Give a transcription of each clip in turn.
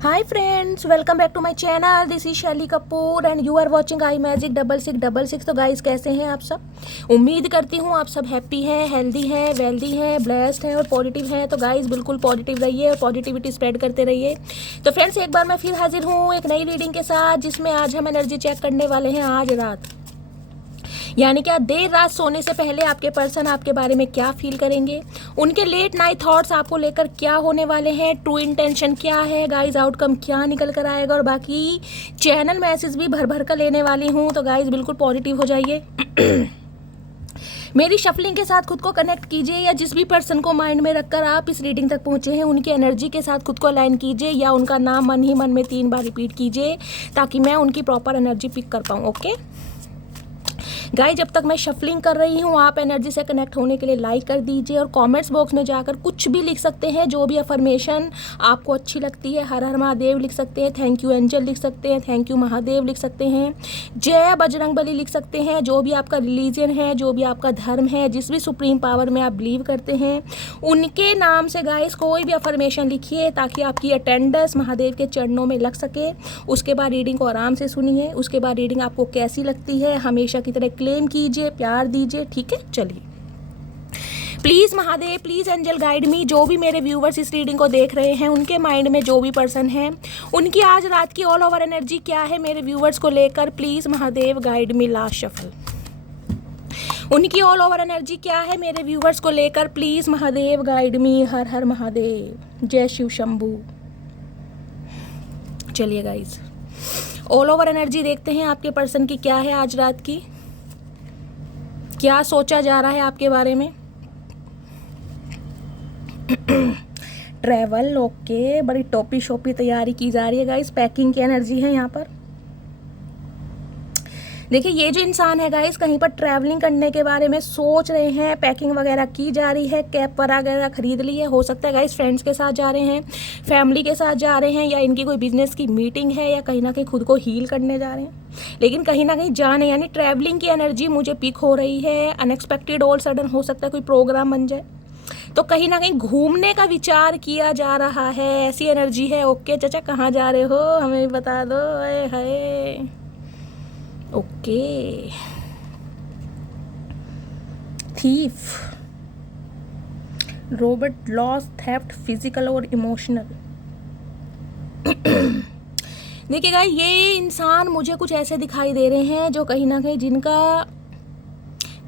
Hi friends, welcome back to my channel. This is Shaily Kapoor and you are watching I magic 6666। तो guys, कैसे हैं आप सब? उम्मीद करती हूँ आप सब हैप्पी हैं, हेल्दी हैं, वेल्दी हैं, ब्लेस्ड हैं और पॉजिटिव हैं। तो गाइस, बिल्कुल पॉजिटिव रहिए और पॉजिटिविटी स्प्रेड करते रहिए। तो फ्रेंड्स, एक बार मैं फिर हाजिर हूँ एक नई रीडिंग के साथ, जिसमें आज हम एनर्जी चेक करने वाले हैं आज रात, यानी कि देर रात सोने से पहले आपके पर्सन आपके बारे में क्या फील करेंगे, उनके लेट नाइट थॉट्स आपको लेकर क्या होने वाले हैं, ट्रू इंटेंशन क्या है गाइज, आउटकम क्या निकल कर आएगा, और बाकी चैनल मैसेज भी भर भर कर लेने वाली हूँ। तो गाइज, बिल्कुल पॉजिटिव हो जाइए। मेरी शफलिंग के साथ खुद को कनेक्ट कीजिए, या जिस भी पर्सन को माइंड में रखकर आप इस रीडिंग तक पहुंचे हैं उनकी एनर्जी के साथ खुद को अलाइन कीजिए, या उनका नाम मन ही मन में 3 बार रिपीट कीजिए, ताकि मैं उनकी प्रॉपर एनर्जी पिक कर पाऊँ। ओके गाइस, जब तक मैं शफलिंग कर रही हूँ आप एनर्जी से कनेक्ट होने के लिए लाइक कर दीजिए, और कमेंट्स बॉक्स में जाकर कुछ भी लिख सकते हैं, जो भी अफर्मेशन आपको अच्छी लगती है। हर हर महादेव लिख सकते हैं, थैंक यू एंजल लिख सकते हैं, थैंक यू महादेव लिख सकते हैं, जय बजरंगबली लिख सकते हैं, जो भी आपका रिलीजन है, जो भी आपका धर्म है, जिस भी सुप्रीम पावर में आप बिलीव करते हैं उनके नाम से गाइस कोई भी अफर्मेशन लिखिए, ताकि आपकी अटेंडेंस महादेव के चरणों में लग सके। उसके बाद रीडिंग को आराम से सुनिए, उसके बाद रीडिंग आपको कैसी लगती है हमेशा की तरह क्लेम कीजिए, प्यार दीजिए, ठीक है। चलिए, please Mahadev, please angel guide me. जो भी मेरे व्यूवर्स इस रीडिंग को देख रहे हैं उनके माइंड में जो भी पर्सन है, उनकी आज रात की ऑल ओवर एनर्जी क्या है मेरे व्यूवर्स को लेकर, please Mahadev guide me. Last shuffle, उनकी ऑल ओवर एनर्जी क्या है मेरे व्यूवर्स को लेकर, प्लीज़ महादेव गाइड मी। हर हर महादेव, जय शिव शंभू। चलिए गाइज, ऑल ओवर एनर्जी देखते हैं आपके पर्सन की क्या है आज रात की, क्या सोचा जा रहा है आपके बारे में। ट्रैवल, ओके, बड़ी टोपी शोपी तैयारी की जा रही है गाइस, पैकिंग की एनर्जी है यहाँ पर। देखिए, ये जो इंसान है गाइस, कहीं पर ट्रैवलिंग करने के बारे में सोच रहे हैं, पैकिंग वगैरह की जा रही है, कैब वगैरह खरीद ली है। हो सकता है गाइस फ्रेंड्स के साथ जा रहे हैं, फैमिली के साथ जा रहे हैं, या इनकी कोई बिजनेस की मीटिंग है, या कहीं ना कहीं खुद को हील करने जा रहे हैं। लेकिन कहीं ना कहीं जाने, यानी ट्रैवलिंग की एनर्जी मुझे पिक हो रही है। अनएक्सपेक्टेड ऑल सडन हो सकता है कोई प्रोग्राम बन जाए, तो कहीं ना कहीं घूमने का विचार किया जा रहा है, ऐसी एनर्जी है। ओके चाचा, कहाँ जा रहे हो हमें भी बता दो। है okay, thief, Robert, loss, theft, physical और इमोशनल। देखिएगा, ये इंसान मुझे कुछ ऐसे दिखाई दे रहे हैं जो कहीं ना कहीं जिनका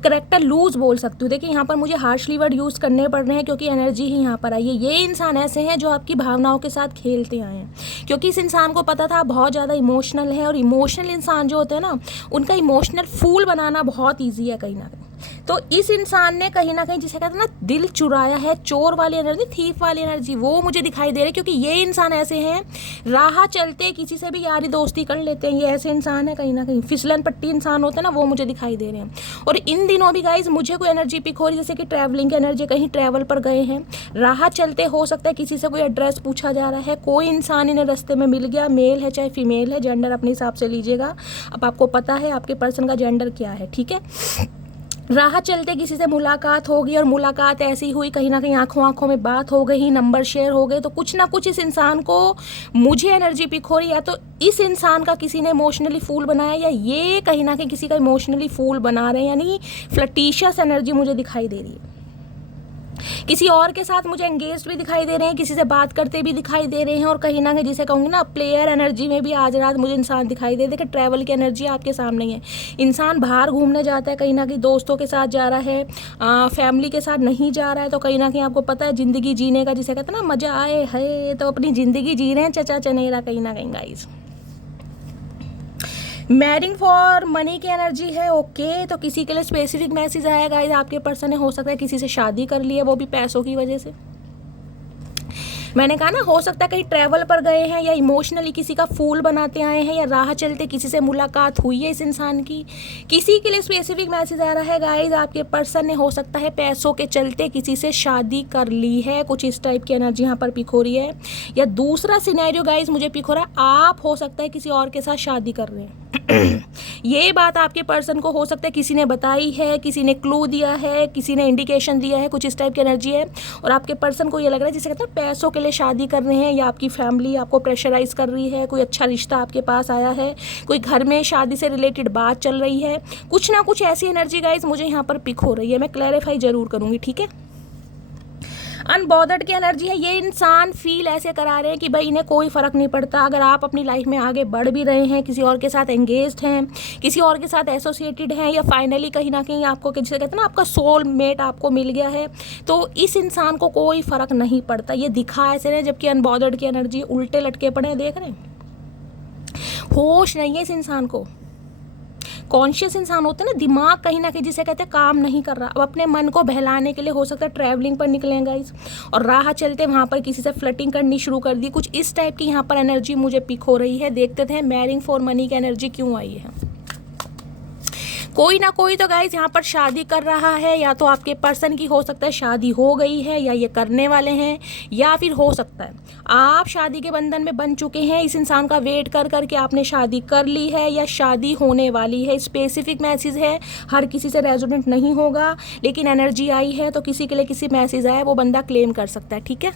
करेक्टर लूज बोल सकती हूँ। देखिए, यहाँ पर मुझे हार्शली वर्ड यूज़ करने पड़ रहे हैं, क्योंकि एनर्जी ही यहाँ पर आई है। ये इंसान ऐसे हैं जो आपकी भावनाओं के साथ खेलते आए हैं, क्योंकि इस इंसान को पता था आप बहुत ज़्यादा इमोशनल है, और इमोशनल इंसान जो होते हैं ना, उनका इमोशनल फूल बनाना बहुत ईजी है कहीं ना कहीं। तो इस इंसान ने कहीं ना कहीं, जिसे कहते हैं ना, दिल चुराया है। चोर वाली एनर्जी, थीफ वाली एनर्जी, वो मुझे दिखाई दे रही है, क्योंकि ये इंसान ऐसे हैं, राह चलते किसी से भी यारी दोस्ती कर लेते हैं। ये ऐसे इंसान है, कहीं ना कहीं फिसलन पट्टी इंसान होते हैं ना, वो मुझे दिखाई दे रहे हैं। और इन दिनों भी गाइज मुझे कोई एनर्जी पिक हो रही है, जैसे कि ट्रैवलिंग की एनर्जी, कहीं ट्रैवल पर गए हैं, राह चलते हो सकता है किसी से कोई एड्रेस पूछा जा रहा है, कोई इंसान इन्हें रास्ते में मिल गया, मेल है चाहे फीमेल है, जेंडर अपने हिसाब से लीजिएगा। अब आपको पता है आपके पर्सन का जेंडर क्या है, ठीक है। राह चलते किसी से मुलाकात होगी, और मुलाकात ऐसी हुई, कहीं ना कहीं आंखों आंखों में बात हो गई, नंबर शेयर हो गए, तो कुछ ना कुछ इस इंसान को मुझे एनर्जी पिक हो रही है। तो इस इंसान का किसी ने इमोशनली फूल बनाया, या ये कहीं ना कहीं किसी का इमोशनली फूल बना रहे हैं, यानी फ्लर्टिशियस एनर्जी मुझे दिखाई दे रही है। किसी और के साथ मुझे एंगेज भी दिखाई दे रहे हैं, किसी से बात करते भी दिखाई दे रहे हैं, और कहीं ना कहीं जिसे कहूँगी ना, प्लेयर एनर्जी में भी आज रात मुझे इंसान दिखाई दे। देखिए, ट्रैवल की एनर्जी आपके सामने है। इंसान बाहर घूमने जाता है, कहीं ना कहीं दोस्तों के साथ जा रहा है, फैमिली के साथ नहीं जा रहा है, तो कहीं ना कहीं आपको पता है ज़िंदगी जीने का, जिसे कहते हैं ना, मज़ा आए है, तो अपनी ज़िंदगी जी रहे हैं चचा चनेरा कहीं ना कहीं गाइस। मैरिंग फॉर मनी की एनर्जी है। ओके, तो किसी के लिए स्पेसिफिक मैसेज आया गाइस, आपके पर्सन ने हो सकता है किसी से शादी कर ली है, वो भी पैसों की वजह से। मैंने कहा ना, हो सकता है कहीं ट्रैवल पर गए हैं, या इमोशनली किसी का फूल बनाते आए हैं, या राह चलते किसी से मुलाकात हुई है इस इंसान की। किसी के लिए स्पेसिफिक मैसेज आ रहा है गाइस, आपके पर्सन ने हो सकता है पैसों के चलते किसी से शादी कर ली है, कुछ इस टाइप की एनर्जी यहाँ पर पिक हो रही है। या दूसरा सिनेरियो गाइस मुझे पिक हो रहा है, आप हो सकता है किसी और के साथ शादी कर रहे हैं। ये बात आपके पर्सन को हो सकता है किसी ने बताई है, किसी ने क्लू दिया है, किसी ने इंडिकेशन दिया है, कुछ इस टाइप की एनर्जी है। और आपके पर्सन को ये लग रहा है जैसे कहते हैं पैसों के लिए शादी कर रहे हैं, या आपकी फैमिली आपको प्रेशराइज कर रही है, कोई अच्छा रिश्ता आपके पास आया है, कोई घर में शादी से रिलेटेड बात चल रही है, कुछ ना कुछ ऐसी एनर्जी गाइज मुझे यहाँ पर पिक हो रही है। मैं क्लैरिफाई जरूर करूँगी, ठीक है। अनबॉदर्ड की एनर्जी है। ये इंसान फील ऐसे करा रहे हैं कि भाई इन्हें कोई फ़र्क नहीं पड़ता। अगर आप अपनी लाइफ में आगे बढ़ भी रहे हैं, किसी और के साथ एंगेज्ड हैं, किसी और के साथ एसोसिएटेड हैं, या फाइनली कहीं ना कहीं आपको जिसे कहते हैं ना आपका सोल मेट आपको मिल गया है, तो इस इंसान को कोई फ़र्क नहीं पड़ता। ये दिखा ऐसे रहे, जबकि अनबॉदर्ड की एनर्जी उल्टे लटके पड़े हैं, देख रहे हैं। होश नहीं है इस इंसान को। कॉन्शियस इंसान होते हैं ना, दिमाग कहीं ना कहीं जिसे कहते हैं काम नहीं कर रहा। अब अपने मन को बहलाने के लिए हो सकता है ट्रैवलिंग पर निकलें गाइस, और राह चलते वहाँ पर किसी से फ्लर्टिंग करनी शुरू कर दी। कुछ इस टाइप की यहाँ पर एनर्जी मुझे पिक हो रही है। देखते थे मैरिंग फॉर मनी की एनर्जी क्यों आई है। कोई ना कोई तो गाइस यहाँ पर शादी कर रहा है, या तो आपके पर्सन की हो सकता है शादी हो गई है, या ये करने वाले हैं, या फिर हो सकता है आप शादी के बंधन में बन चुके हैं। इस इंसान का वेट कर करके आपने शादी कर ली है, या शादी होने वाली है। स्पेसिफिक मैसेज है, हर किसी से रेजोनेंट नहीं होगा, लेकिन एनर्जी आई है तो किसी के लिए किसी मैसेज आया वो बंदा क्लेम कर सकता है, ठीक है।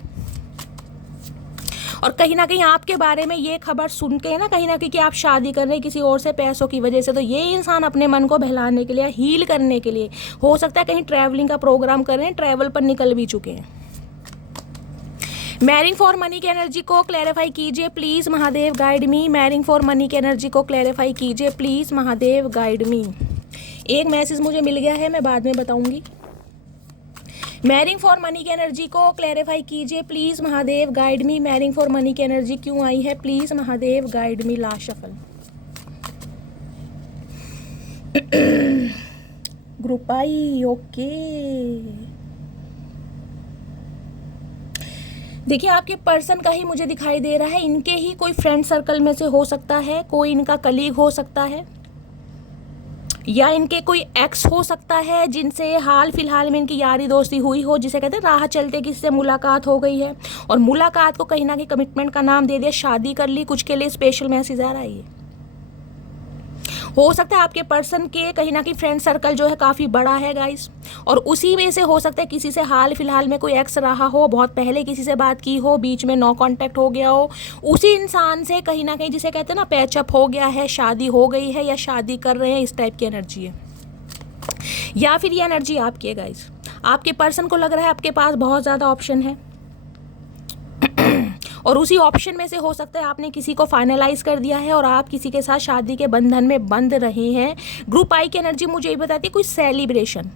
और कहीं ना कहीं आपके बारे में ये खबर सुन के ना कहीं ना कहीं कि आप शादी कर रहे हैं किसी और से पैसों की वजह से, तो ये इंसान अपने मन को बहलाने के लिए, हील करने के लिए हो सकता है कहीं ट्रैवलिंग का प्रोग्राम कर रहे हैं, ट्रैवल पर निकल भी चुके हैं। मैरिंग फॉर मनी की एनर्जी को क्लैरिफाई कीजिए please, Mahadev guide me. Marrying for money की एनर्जी को क्लैरिफाई कीजिए प्लीज़, महादेव गाइड मी। एक मैसेज मुझे मिल गया है, मैं बाद में बताऊंगी। मैरिंग फॉर मनी की एनर्जी को क्लैरिफाई कीजिए please, Mahadev guide me. Marrying for money की एनर्जी क्यों आई है, please Mahadev guide me. Last shuffle. Group I, okay. देखिए आपके पर्सन का ही मुझे दिखाई दे रहा है, इनके ही कोई फ्रेंड सर्कल में से हो सकता है, कोई इनका कलीग हो सकता है, या इनके कोई एक्स हो सकता है जिनसे हाल फिलहाल में इनकी यारी दोस्ती हुई हो, जिसे कहते हैं राह चलते किसी से मुलाकात हो गई है, और मुलाकात को कहीं ना कहीं कमिटमेंट का नाम दे दिया, शादी कर ली, कुछ के लिए स्पेशल मैसेज आ रहा है। हो सकता है आपके पर्सन के कहीं ना कहीं फ्रेंड सर्कल जो है काफ़ी बड़ा है गाइस, और उसी में से हो सकता है किसी से हाल फिलहाल में कोई एक्स रहा हो, बहुत पहले किसी से बात की हो, बीच में नो कांटेक्ट हो गया हो, उसी इंसान से कहीं ना कहीं जिसे कहते हैं ना पैचअप हो गया है, शादी हो गई है या शादी कर रहे हैं, इस टाइप की एनर्जी है। या फिर ये एनर्जी आपकी है गाइस, आपके पर्सन को लग रहा है आपके पास बहुत ज़्यादा ऑप्शन है, और उसी ऑप्शन में से हो सकता है आपने किसी को फाइनलाइज कर दिया है और आप किसी के साथ शादी के बंधन में बंध रहे हैं। ग्रुप आई की एनर्जी मुझे ये बताती है कोई सेलिब्रेशन।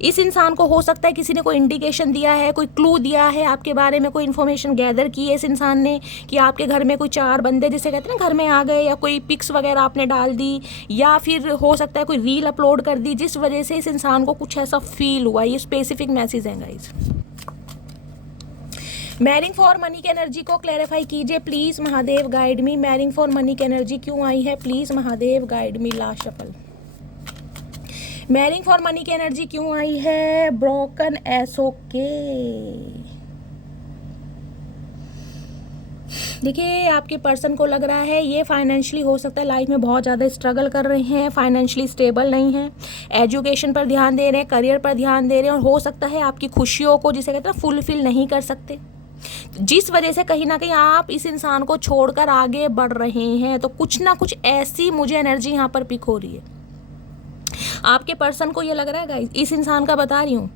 इस इंसान को हो सकता है किसी ने कोई इंडिकेशन दिया है, कोई क्लू दिया है आपके बारे में, कोई इन्फॉर्मेशन गैदर की है इस इंसान ने कि आपके घर में कोई 4 बंदे जिसे कहते हैं ना घर में आ गए, या कोई पिक्स वगैरह आपने डाल दी, या फिर हो सकता है कोई रील अपलोड कर दी, जिस वजह से इस इंसान को कुछ ऐसा फील हुआ। ये स्पेसिफिक मैसेज है गाइस। मैरिंग फॉर मनी की एनर्जी को क्लैरिफाई कीजिए please, Mahadev guide me. Marrying for money की एनर्जी क्यों आई है, please Mahadev guide me. Last shuffle. Marrying for money की एनर्जी क्यों आई है, ब्रोकन एसओके। देखिए आपके पर्सन को लग रहा है ये फाइनेंशियली हो सकता है लाइफ में बहुत ज़्यादा स्ट्रगल कर रहे हैं, फाइनेंशियली स्टेबल नहीं है, एजुकेशन पर ध्यान दे रहे हैं, करियर पर ध्यान दे रहे हैं, और हो सकता है आपकी खुशियों को जिसे कहते हैं फुलफिल नहीं कर सकते, जिस वजह से कहीं ना कहीं आप इस इंसान को छोड़कर आगे बढ़ रहे हैं। तो कुछ ना कुछ ऐसी मुझे एनर्जी यहाँ पर पिक हो रही है। आपके पर्सन को ये लग रहा है गाइस, इस इंसान का बता रही हूँ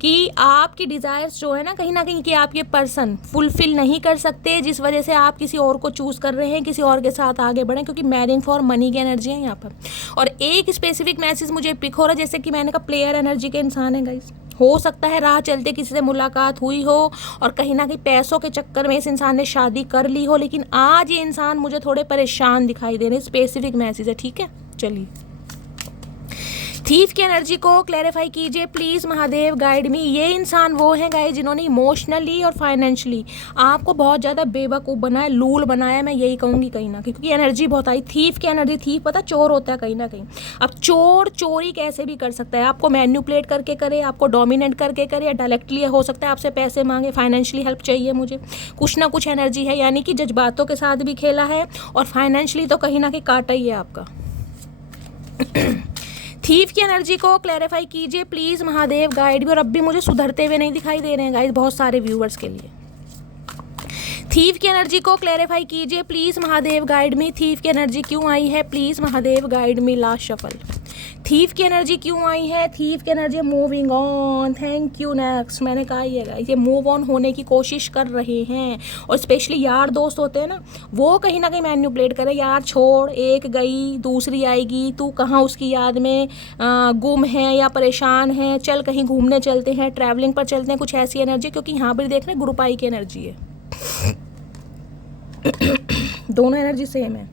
कि आपकी डिज़ायर्स जो है ना कहीं कि आपके पर्सन फुलफिल नहीं कर सकते, जिस वजह से आप किसी और को चूज़ कर रहे हैं, किसी और के साथ आगे बढ़ें, क्योंकि मैरिंग फॉर मनी की एनर्जी है यहाँ पर। और एक स्पेसिफिक मैसेज मुझे पिक हो रहा है, जैसे कि मैंने कहा प्लेयर एनर्जी के इंसान है गाइस। हो सकता है राह चलते किसी से मुलाकात हुई हो और कहीं ना कहीं पैसों के चक्कर में इस इंसान ने शादी कर ली हो, लेकिन आज ये इंसान मुझे थोड़े परेशान दिखाई दे रहे हैं। स्पेसिफिक मैसेज है, ठीक है। चलिए थीफ की एनर्जी को क्लैरिफाई कीजिए प्लीज़, महादेव गाइड मी। ये इंसान वो हैं गाइस जिन्होंने इमोशनली और फाइनेंशियली आपको बहुत ज़्यादा बेवकूफ़ बनाया, लूल बनाया, मैं यही कहूँगी कहीं ना कहीं, क्योंकि एनर्जी बहुत आई। थीफ की एनर्जी, थीफ पता चोर होता है कहीं ना कहीं। अब चोर चोरी कैसे भी कर सकता है, आपको मैन्युपुलेट करके करे, आपको डोमिनेट करके करे, या डायरेक्टली हो सकता है आपसे पैसे मांगे, फाइनेंशियली हेल्प चाहिए मुझे, कुछ ना कुछ एनर्जी है, यानी कि जज्बातों के साथ भी खेला है और फाइनेंशियली तो कहीं ना कहीं काटा ही है आपका। थीफ की एनर्जी को क्लैरिफाई कीजिए प्लीज महादेव गाइड भी। और अब भी मुझे सुधरते हुए नहीं दिखाई दे रहे हैं गाइस बहुत सारे व्यूवर्स के लिए। थीफ की एनर्जी को क्लैरिफाई कीजिए please Mahadev guide me. Thief की एनर्जी क्यों आई है please Mahadev guide me. Last shuffle. Thief की एनर्जी क्यों आई है? थीफ की energy moving on. Thank you. Next मैंने कहा ही है ये मूव ऑन होने की कोशिश कर रहे हैं। और स्पेशली यार दोस्त होते हैं ना, वो कहीं ना कहीं मैन्युपुलेट करे, यार छोड़, एक गई दूसरी आएगी, तू कहाँ उसकी याद में गुम है या परेशान है, चल कहीं घूमने चलते हैं, ट्रैवलिंग पर चलते हैं, कुछ ऐसी एनर्जी। क्योंकि यहाँ पर देख रहे हैं ग्रुपाई की एनर्जी है। दोनों एनर्जी सेम है।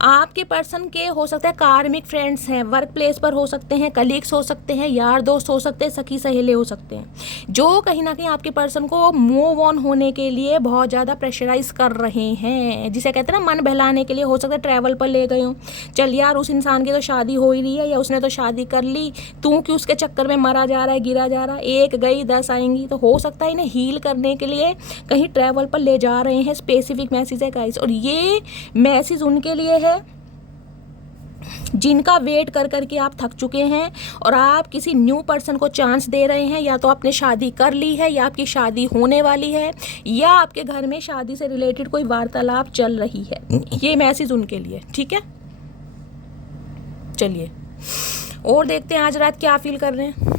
आपके पर्सन के हो सकता है कार्मिक फ्रेंड्स हैं, वर्क प्लेस पर हो सकते हैं, कलीग्स हो सकते हैं, यार दोस्त हो सकते हैं, सखी सहेले हो सकते हैं, जो कहीं ना कहीं आपके पर्सन को मूव ऑन होने के लिए बहुत ज़्यादा प्रेशराइज कर रहे हैं। जिसे कहते हैं ना मन बहलाने के लिए। हो सकता है ट्रैवल पर ले गए हो, चल यार उस इंसान की तो शादी हो ही रही है या उसने तो शादी कर ली, तू क्यों उसके चक्कर में मरा जा रहा है, गिरा जा रहा है, एक गई 10 आएंगी। तो हो सकता है इन्हें हील करने के लिए कहीं ट्रैवल पर ले जा रहे हैं। स्पेसिफिक मैसेज है गाइस, और ये मैसेज उनके लिए है जिनका वेट कर करके आप थक चुके हैं और आप किसी न्यू पर्सन को चांस दे रहे हैं। या तो आपने शादी कर ली है या आपकी शादी होने वाली है या आपके घर में शादी से रिलेटेड कोई वार्तालाप चल रही है। ये मैसेज उनके लिए, ठीक है। चलिए और देखते हैं आज रात क्या फील कर रहे हैं।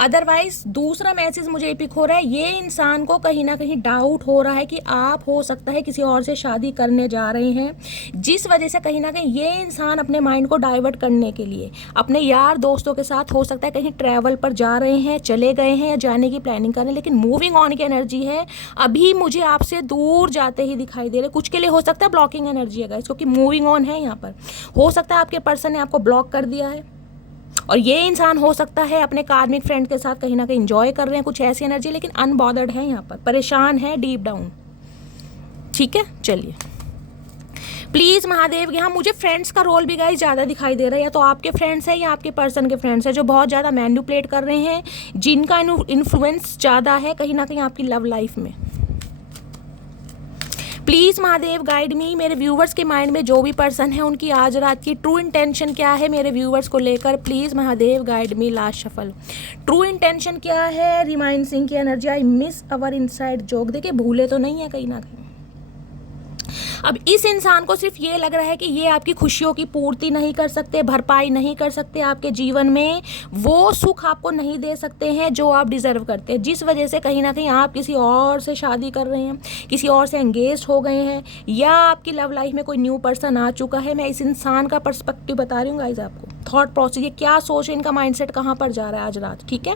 अदरवाइज दूसरा मैसेज मुझे पिक हो रहा है, ये इंसान को कहीं ना कहीं डाउट हो रहा है कि आप हो सकता है किसी और से शादी करने जा रहे हैं, जिस वजह से कहीं ना कहीं ये इंसान अपने माइंड को डाइवर्ट करने के लिए अपने यार दोस्तों के साथ हो सकता है कहीं ट्रैवल पर जा रहे हैं, चले गए हैं या जाने की प्लानिंग कर रहे हैं। लेकिन मूविंग ऑन की एनर्जी है, अभी मुझे आपसे दूर जाते ही दिखाई दे रहे। कुछ के लिए हो सकता है ब्लॉकिंग एनर्जी है गाइस, क्योंकि मूविंग ऑन है यहाँ पर। हो सकता है आपके पर्सन ने आपको ब्लॉक कर दिया है और ये इंसान हो सकता है अपने कार्मिक फ्रेंड के साथ कहीं ना कहीं एंजॉय कर रहे हैं, कुछ ऐसी एनर्जी, लेकिन अनबॉदर्ड है यहाँ पर, परेशान है डीप डाउन, ठीक है। चलिए प्लीज़ महादेव, यहाँ मुझे फ्रेंड्स का रोल भी गाइस ज़्यादा दिखाई दे रहा है। या तो आपके फ्रेंड्स हैं या आपके पर्सन के फ्रेंड्स हैं जो बहुत ज़्यादा मैनिपुलेट कर रहे हैं, जिनका इन्फ्लुएंस ज़्यादा है कहीं ना कहीं आपकी लव लाइफ में। प्लीज़ महादेव गाइड मी। मेरे व्यूवर्स के माइंड में जो भी पर्सन है उनकी आज रात की ट्रू इंटेंशन क्या है मेरे व्यूवर्स को लेकर, please Mahadev guide me. Last shuffle. True intention क्या है? रिमाइंड सिंह की energy, I miss our inside joke. देखिए भूले तो नहीं है कहीं ना कहीं। अब इस इंसान को सिर्फ ये लग रहा है कि ये आपकी खुशियों की पूर्ति नहीं कर सकते, भरपाई नहीं कर सकते, आपके जीवन में वो सुख आपको नहीं दे सकते हैं जो आप डिजर्व करते हैं, जिस वजह से कहीं ना कहीं आप किसी और से शादी कर रहे हैं, किसी और से एंगेज हो गए हैं, या आपकी लव लाइफ में कोई न्यू पर्सन आ चुका है। मैं इस इंसान का पर्सपेक्टिव बता रही हूँ गाइस आपको, थॉट प्रोसेस, ये क्या सोच है, इनका माइंडसेट कहाँ पर जा रहा है आज रात, ठीक है।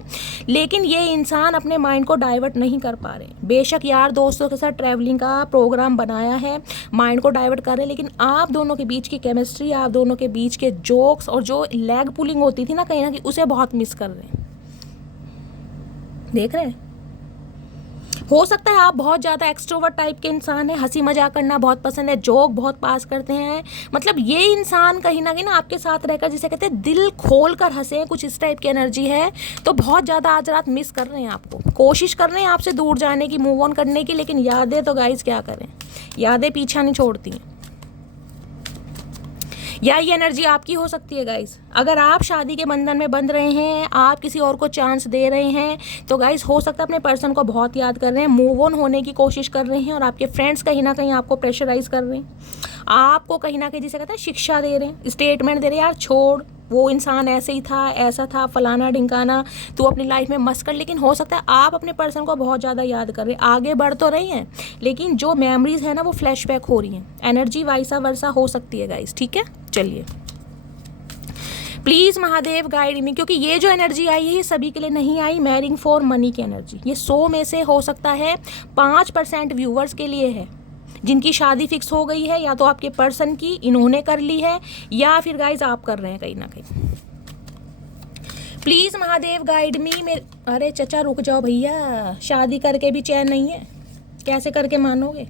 लेकिन ये इंसान अपने माइंड को डाइवर्ट नहीं कर पा रहे। बेशक यार दोस्तों के साथ ट्रैवलिंग का प्रोग्राम बनाया है, माइंड को डाइवर्ट कर रहे हैं, लेकिन आप दोनों के बीच की केमिस्ट्री, आप दोनों के बीच के जोक्स और जो लेग पुलिंग होती थी ना कहीं ना कहीं, उसे बहुत मिस कर रहे हैं। देख रहे हैं, हो सकता है आप बहुत ज़्यादा एक्सट्रोवर्ट टाइप के इंसान हैं, हंसी मजाक करना बहुत पसंद है, जोक बहुत पास करते हैं, मतलब ये इंसान कहीं ना कहीं ना आपके साथ रहकर जिसे कहते हैं दिल खोल कर हंसे, कुछ इस टाइप की एनर्जी है। तो बहुत ज़्यादा आज रात मिस कर रहे हैं आपको, कोशिश कर रहे हैं आपसे दूर जाने की, मूव ऑन करने की, लेकिन यादें तो गाइस क्या करें, यादें पीछा नहीं छोड़ती हैं। या ये एनर्जी आपकी हो सकती है गाइस। अगर आप शादी के बंधन में बंध रहे हैं, आप किसी और को चांस दे रहे हैं, तो गाइस हो सकता है अपने पर्सन को बहुत याद कर रहे हैं, मूव ऑन होने की कोशिश कर रहे हैं, और आपके फ्रेंड्स कहीं ना कहीं आपको प्रेशराइज कर रहे हैं, आपको कहीं ना कहीं जिसे कहते हैं शिक्षा दे रहे हैं, स्टेटमेंट दे रहे हैं, यार छोड़, वो इंसान ऐसे ही था, ऐसा था, फलाना ढिंकाना, तू अपनी लाइफ में मस्त कर। लेकिन हो सकता है आप अपने पर्सन को बहुत ज़्यादा याद कर रहे हैं, आगे बढ़ तो रही हैं, लेकिन जो मेमोरीज है ना वो फ्लैशबैक हो रही हैं, एनर्जी वाइसा वर्सा हो सकती है गाइस, ठीक है। चलिए प्लीज़ महादेव गाइड मी, क्योंकि ये जो एनर्जी आई है ये सभी के लिए नहीं आई। मैरिंग फॉर मनी की एनर्जी, ये 100 में से हो सकता है 5% व्यूवर्स के लिए है, जिनकी शादी फिक्स हो गई है, या तो आपके पर्सन की इन्होंने कर ली है, या फिर गाइज आप कर रहे हैं कहीं ना कहीं। प्लीज़ महादेव गाइड मी। अरे चचा रुक जाओ भैया, शादी करके भी चैन नहीं है, कैसे करके मानोगे।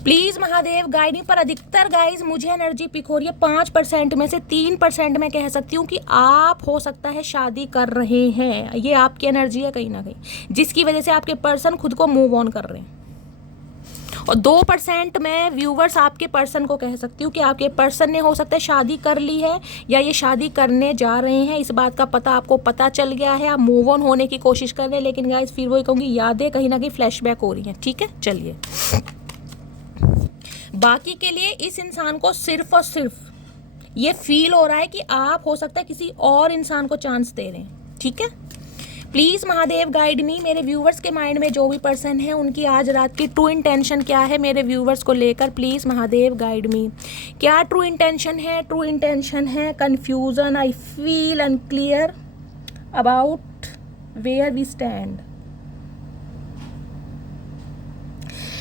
प्लीज़ महादेव गाइड मी। पर अधिकतर गाइज मुझे एनर्जी पिक हो रही है 5% में से 3% मैं कह सकती हूँ कि आप हो सकता है शादी कर रहे हैं, ये आपकी एनर्जी है कहीं ना कहीं, जिसकी वजह से आपके पर्सन खुद को मूव ऑन कर रहे हैं। और 2% मैं व्यूवर्स आपके पर्सन को कह सकती हूँ कि आपके पर्सन ने हो सकता है शादी कर ली है या ये शादी करने जा रहे हैं। इस बात का पता आपको पता चल गया है, आप मूव ऑन होने की कोशिश कर रहे हैं, लेकिन गाइस फिर वही कहूँगी, यादें कहीं ना कहीं फ्लैशबैक हो रही हैं। ठीक है, चलिए। बाकी के लिए इस इंसान को सिर्फ और सिर्फ ये फील हो रहा है कि आप हो सकता है किसी और इंसान को चांस दे रहे हैं। ठीक है, प्लीज़ महादेव गाइड मी, मेरे व्यूवर्स के माइंड में जो भी पर्सन है उनकी आज रात की ट्रू इंटेंशन क्या है मेरे व्यूवर्स को लेकर। प्लीज़ महादेव गाइड मी, क्या ट्रू इंटेंशन है? ट्रू इंटेंशन है confusion, I feel unclear about where we stand.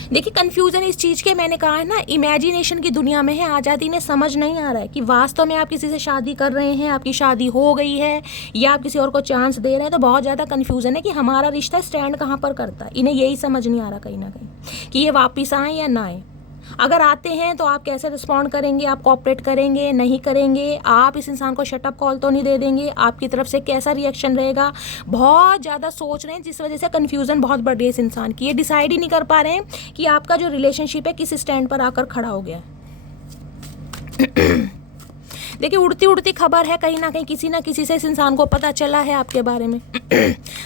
देखिए, कन्फ्यूज़न इस चीज़ के, मैंने कहा है ना, इमेजिनेशन की दुनिया में है। आज़ादी इन्हें समझ नहीं आ रहा है कि वास्तव में आप किसी से शादी कर रहे हैं, आपकी शादी हो गई है, या आप किसी और को चांस दे रहे हैं। तो बहुत ज़्यादा कन्फ्यूज़न है कि हमारा रिश्ता स्टैंड कहाँ पर करता है। इन्हें यही समझ नहीं आ रहा कहीं ना कहीं कि ये वापस आएँ या ना आए। अगर आते हैं तो आप कैसे रिस्पॉन्ड करेंगे? आप कोऑपरेट करेंगे, नहीं करेंगे? आप इस इंसान को शटअप कॉल तो नहीं दे देंगे? आपकी तरफ से कैसा रिएक्शन रहेगा? बहुत ज़्यादा सोच रहे हैं, जिस वजह से कन्फ्यूज़न बहुत बढ़ रही है इस इंसान की। ये डिसाइड ही नहीं कर पा रहे हैं कि आपका जो रिलेशनशिप है किस स्टैंड पर आकर खड़ा हो गया है। देखिए, उड़ती उड़ती खबर है, कहीं ना कहीं किसी ना किसी से इस इंसान को पता चला है आपके बारे में।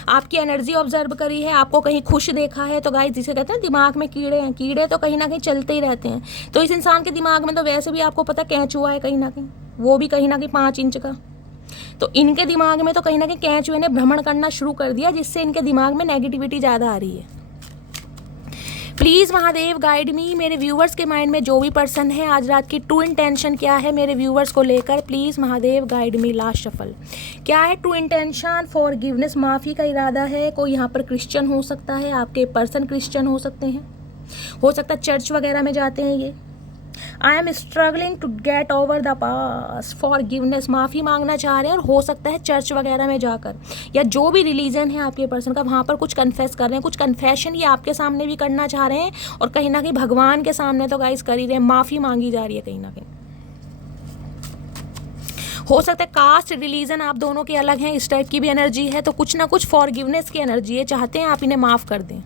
आपकी एनर्जी ऑब्जर्व करी है, आपको कहीं खुश देखा है। तो गाइस, जिसे कहते हैं दिमाग में कीड़े हैं, कीड़े तो कहीं ना कहीं चलते ही रहते हैं। तो इस इंसान के दिमाग में तो वैसे भी आपको पता कैंचुआ है कहीं ना कहीं, वो भी कहीं ना कहीं 5 इंच का। तो इनके दिमाग में तो कहीं ना कहीं कैंचुए ने भ्रमण करना शुरू कर दिया, जिससे इनके दिमाग में नेगेटिविटी ज़्यादा आ रही है। प्लीज़ महादेव गाइड मी, मेरे व्यूवर्स के माइंड में जो भी पर्सन है आज रात की ट्रू इंटेंशन क्या है मेरे व्यूवर्स को लेकर। Please Mahadev guide me. Last shuffle क्या है ट्रू इंटेंशन? फॉरगिवनेस, माफ़ी का इरादा है। कोई यहाँ पर क्रिश्चियन हो सकता है, आपके पर्सन क्रिश्चियन हो सकते हैं, हो सकता है चर्च वगैरह में जाते हैं ये। I am struggling to get over the past, forgiveness, माफ़ी मांगना चाह रहे हैं, और हो सकता है चर्च वगैरह में जाकर, या जो भी रिलीजन है आपके पर्सन का, वहाँ पर कुछ कन्फेस कर रहे हैं, कुछ कन्फेशन ये आपके सामने भी करना चाह रहे हैं, और कहीं ना कहीं भगवान के सामने तो गाइस कर ही रहे हैं, माफ़ी मांगी जा रही है कहीं ना कहीं। हो सकता है कास्ट रिलीजन आप दोनों के अलग हैं, इस टाइप की भी एनर्जी है। तो कुछ ना कुछ फॉरगिवनेस की एनर्जी है, चाहते हैं आप इन्हें माफ़ कर दें।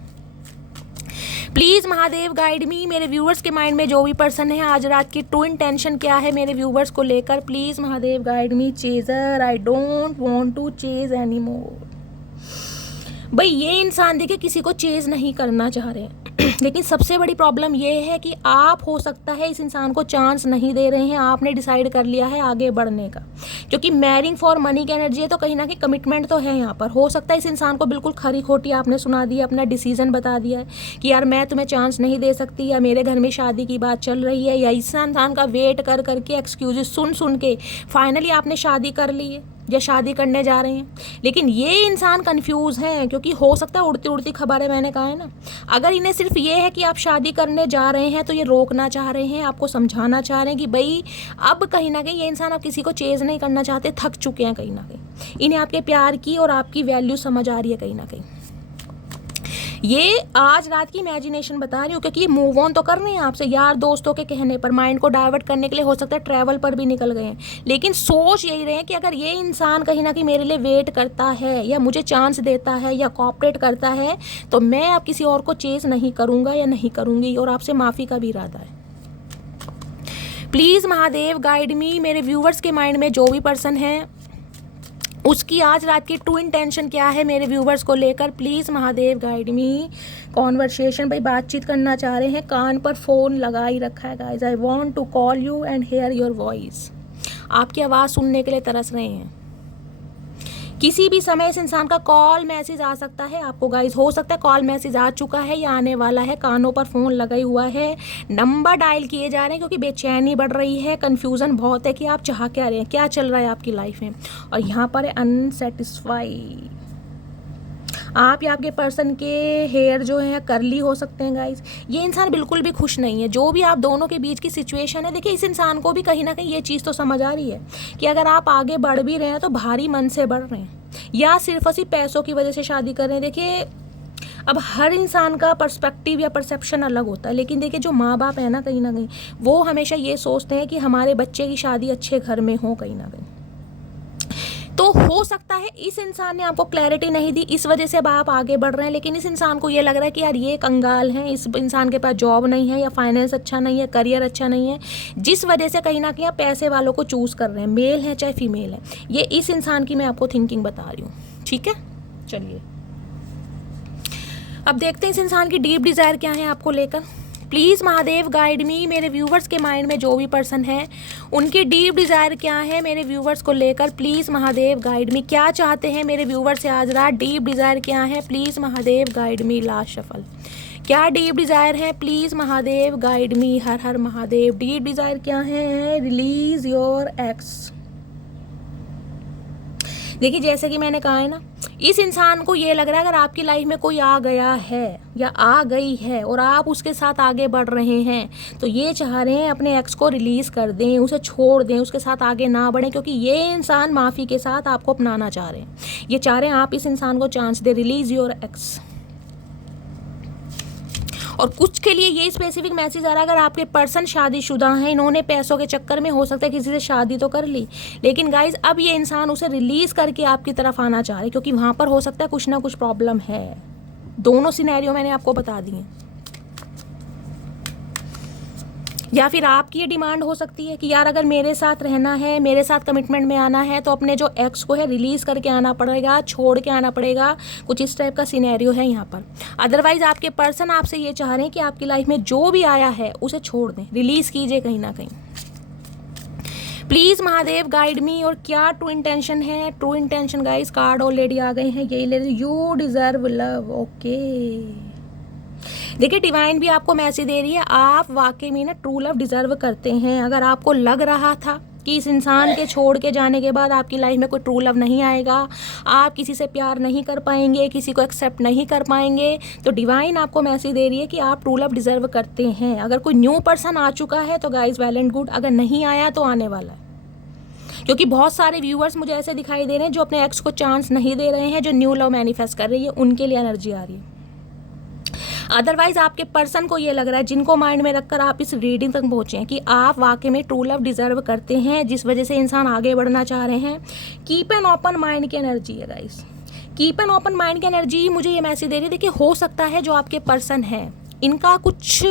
प्लीज़ महादेव गाइड मी, मेरे व्यूवर्स के माइंड में जो भी पर्सन है आज रात की ट्रू इंटेंशन क्या है मेरे व्यूवर्स को लेकर। Please Mahadev guide me. Chaser, I don't want to chase any more. भाई, ये इंसान देखिए किसी को चेज नहीं करना चाह रहे हैं, लेकिन सबसे बड़ी प्रॉब्लम ये है कि आप हो सकता है इस इंसान को चांस नहीं दे रहे हैं। आपने डिसाइड कर लिया है आगे बढ़ने का, क्योंकि मैरिंग फॉर मनी की एनर्जी है। तो कहीं ना कहीं कमिटमेंट तो है यहाँ पर। हो सकता है इस इंसान को बिल्कुल खरी खोटी आपने सुना दी, अपना डिसीजन बता दिया है कि यार मैं तुम्हें चांस नहीं दे सकती, या मेरे घर में शादी की बात चल रही है, या इस इंसान का वेट कर करके एक्सक्यूजेस सुन सुन के फाइनली आपने शादी कर ली है या शादी करने जा रहे हैं। लेकिन ये इंसान कंफ्यूज है, क्योंकि हो सकता है उड़ती उड़ती खबर है, मैंने कहा है ना। अगर इन्हें सिर्फ ये है कि आप शादी करने जा रहे हैं, तो ये रोकना चाह रहे हैं, आपको समझाना चाह रहे हैं कि भाई अब कहीं ना कहीं ये इंसान अब किसी को चेज नहीं करना चाहते, थक चुके हैं कहीं ना कहीं। इन्हें आपके प्यार की और आपकी वैल्यू समझ आ रही है कहीं ना कहीं। ये आज रात की इमेजिनेशन बता रही हूँ, क्योंकि ये मूव ऑन तो कर रहे हैं आपसे यार दोस्तों के कहने पर, माइंड को डाइवर्ट करने के लिए, हो सकता है ट्रैवल पर भी निकल गए हैं। लेकिन सोच यही रहे हैं कि अगर ये इंसान कहीं ना कहीं मेरे लिए वेट करता है, या मुझे चांस देता है, या कोऑपरेट करता है, तो मैं अब किसी और को चेज नहीं करूँगा या नहीं करूँगी, और आपसे माफ़ी का भी इरादा है। प्लीज़ महादेव गाइड मी, मेरे व्यूवर्स के माइंड में जो भी पर्सन है उसकी आज रात की ट्रू इंटेंशन क्या है मेरे व्यूवर्स को लेकर। Please Mahadev guide me. Conversation, भाई बातचीत करना चाह रहे हैं, कान पर फ़ोन लगा ही रखा है guys. I want to call you and hear your voice, आपकी आवाज़ सुनने के लिए तरस रहे हैं। किसी भी समय इस इंसान का कॉल मैसेज आ सकता है आपको गाइस। हो सकता है कॉल मैसेज आ चुका है या आने वाला है, कानों पर फ़ोन लगा हुआ है, नंबर डायल किए जा रहे हैं, क्योंकि बेचैनी बढ़ रही है, कन्फ्यूज़न बहुत है कि आप चाह क्या रहे हैं, क्या चल रहा है आपकी लाइफ में। और यहाँ पर है अनसेटिस्फाई। आप या आपके पर्सन के हेयर जो है करली हो सकते हैं गाइस। ये इंसान बिल्कुल भी खुश नहीं है, जो भी आप दोनों के बीच की सिचुएशन है। देखिए, इस इंसान को भी कहीं ना कहीं ये चीज़ तो समझ आ रही है कि अगर आप आगे बढ़ भी रहे हैं तो भारी मन से बढ़ रहे हैं, या सिर्फ और सिर्फ पैसों की वजह से शादी कर रहे हैं। देखिए, अब हर इंसान का पर्सपेक्टिव या परसेप्शन अलग होता है, लेकिन देखिए जो माँ बाप है ना कहीं वो हमेशा ये सोचते हैं कि हमारे बच्चे की शादी अच्छे घर में हो कहीं ना कहीं। तो हो सकता है इस इंसान ने आपको क्लैरिटी नहीं दी, इस वजह से अब आप आगे बढ़ रहे हैं, लेकिन इस इंसान को ये लग रहा है कि यार ये कंगाल है, इस इंसान के पास जॉब नहीं है या फाइनेंस अच्छा नहीं है, करियर अच्छा नहीं है, जिस वजह से कहीं ना कहीं आप पैसे वालों को चूज़ कर रहे हैं, मेल है चाहे फीमेल है। ये इस इंसान की मैं आपको थिंकिंग बता रही हूँ, ठीक है। चलिए अब देखते हैं इस इंसान की डीप डिज़ायर क्या है आपको लेकर। प्लीज़ महादेव गाइड मी, मेरे व्यूवर्स के माइंड में जो भी पर्सन है उनकी डीप डिज़ायर क्या है मेरे व्यूवर्स को लेकर। प्लीज़ महादेव गाइड मी, क्या चाहते हैं मेरे व्यूवर्स से आज रात, डीप डिज़ायर क्या है, please Mahadev guide me. Last shuffle, क्या डीप डिज़ायर है, please Mahadev guide me. Her her Mahadev. Deep desire क्या है, रिलीज़ योर एक्स। देखिए जैसे कि मैंने कहा है ना, इस इंसान को ये लग रहा है अगर आपकी लाइफ में कोई आ गया है या आ गई है और आप उसके साथ आगे बढ़ रहे हैं, तो ये चाह रहे हैं अपने एक्स को रिलीज़ कर दें, उसे छोड़ दें, उसके साथ आगे ना बढ़ें, क्योंकि ये इंसान माफ़ी के साथ आपको अपनाना चाह रहे हैं। ये चाह रहे हैं आप इस इंसान को चांस दें, रिलीज़ योर एक्स। और कुछ के लिए ये स्पेसिफिक मैसेज आ रहा है, अगर आपके पर्सन शादीशुदा हैं, इन्होंने पैसों के चक्कर में हो सकता है किसी से शादी तो कर ली, लेकिन गाइज अब ये इंसान उसे रिलीज़ करके आपकी तरफ आना चाह रहे, क्योंकि वहाँ पर हो सकता है कुछ ना कुछ प्रॉब्लम है। दोनों सिनेरियो मैंने आपको बता दिए। या फिर आपकी ये डिमांड हो सकती है कि यार अगर मेरे साथ रहना है, मेरे साथ कमिटमेंट में आना है, तो अपने जो एक्स को है रिलीज़ करके आना पड़ेगा, छोड़ के आना पड़ेगा। कुछ इस टाइप का सिनेरियो है यहाँ पर। अदरवाइज़ आपके पर्सन आपसे ये चाह रहे हैं कि आपकी लाइफ में जो भी आया है उसे छोड़ दें, रिलीज़ कीजिए कहीं ना कहीं। Please Mahadev guide me. और क्या ट्रू इंटेंशन है, true intention guys, card already आ गए हैं, यही ले यू डिज़र्व लव। ओके देखिए डिवाइन भी आपको मैसेज दे रही है, आप वाकई में ना ट्रू लव डिज़र्व करते हैं। अगर आपको लग रहा था कि इस इंसान के छोड़ के जाने के बाद आपकी लाइफ में कोई ट्रू लव नहीं आएगा, आप किसी से प्यार नहीं कर पाएंगे, किसी को एक्सेप्ट नहीं कर पाएंगे, तो डिवाइन आपको मैसेज दे रही है कि आप ट्रू लव डिज़र्व करते हैं। अगर कोई न्यू पर्सन आ चुका है तो गाइज वेल एंड गुड, अगर नहीं आया तो आने वाला है, क्योंकि बहुत सारे व्यूअर्स मुझे ऐसे दिखाई दे रहे हैं जो अपने एक्स को चांस नहीं दे रहे हैं, जो न्यू लव मैनिफेस्ट कर रही है, उनके लिए एनर्जी आ रही है। अदरवाइज आपके पर्सन को ये लग रहा है, जिनको माइंड में रखकर आप इस रीडिंग तक पहुंचे हैं, कि आप वाकई में ट्रू लव डिजर्व करते हैं, जिस वजह से इंसान आगे बढ़ना चाह रहे हैं। कीप एन ओपन माइंड की एनर्जी है guys, keep an open mind की एनर्जी मुझे ये मैसेज दे रही है। देखिए हो सकता है जो आपके पर्सन है इनका कुछ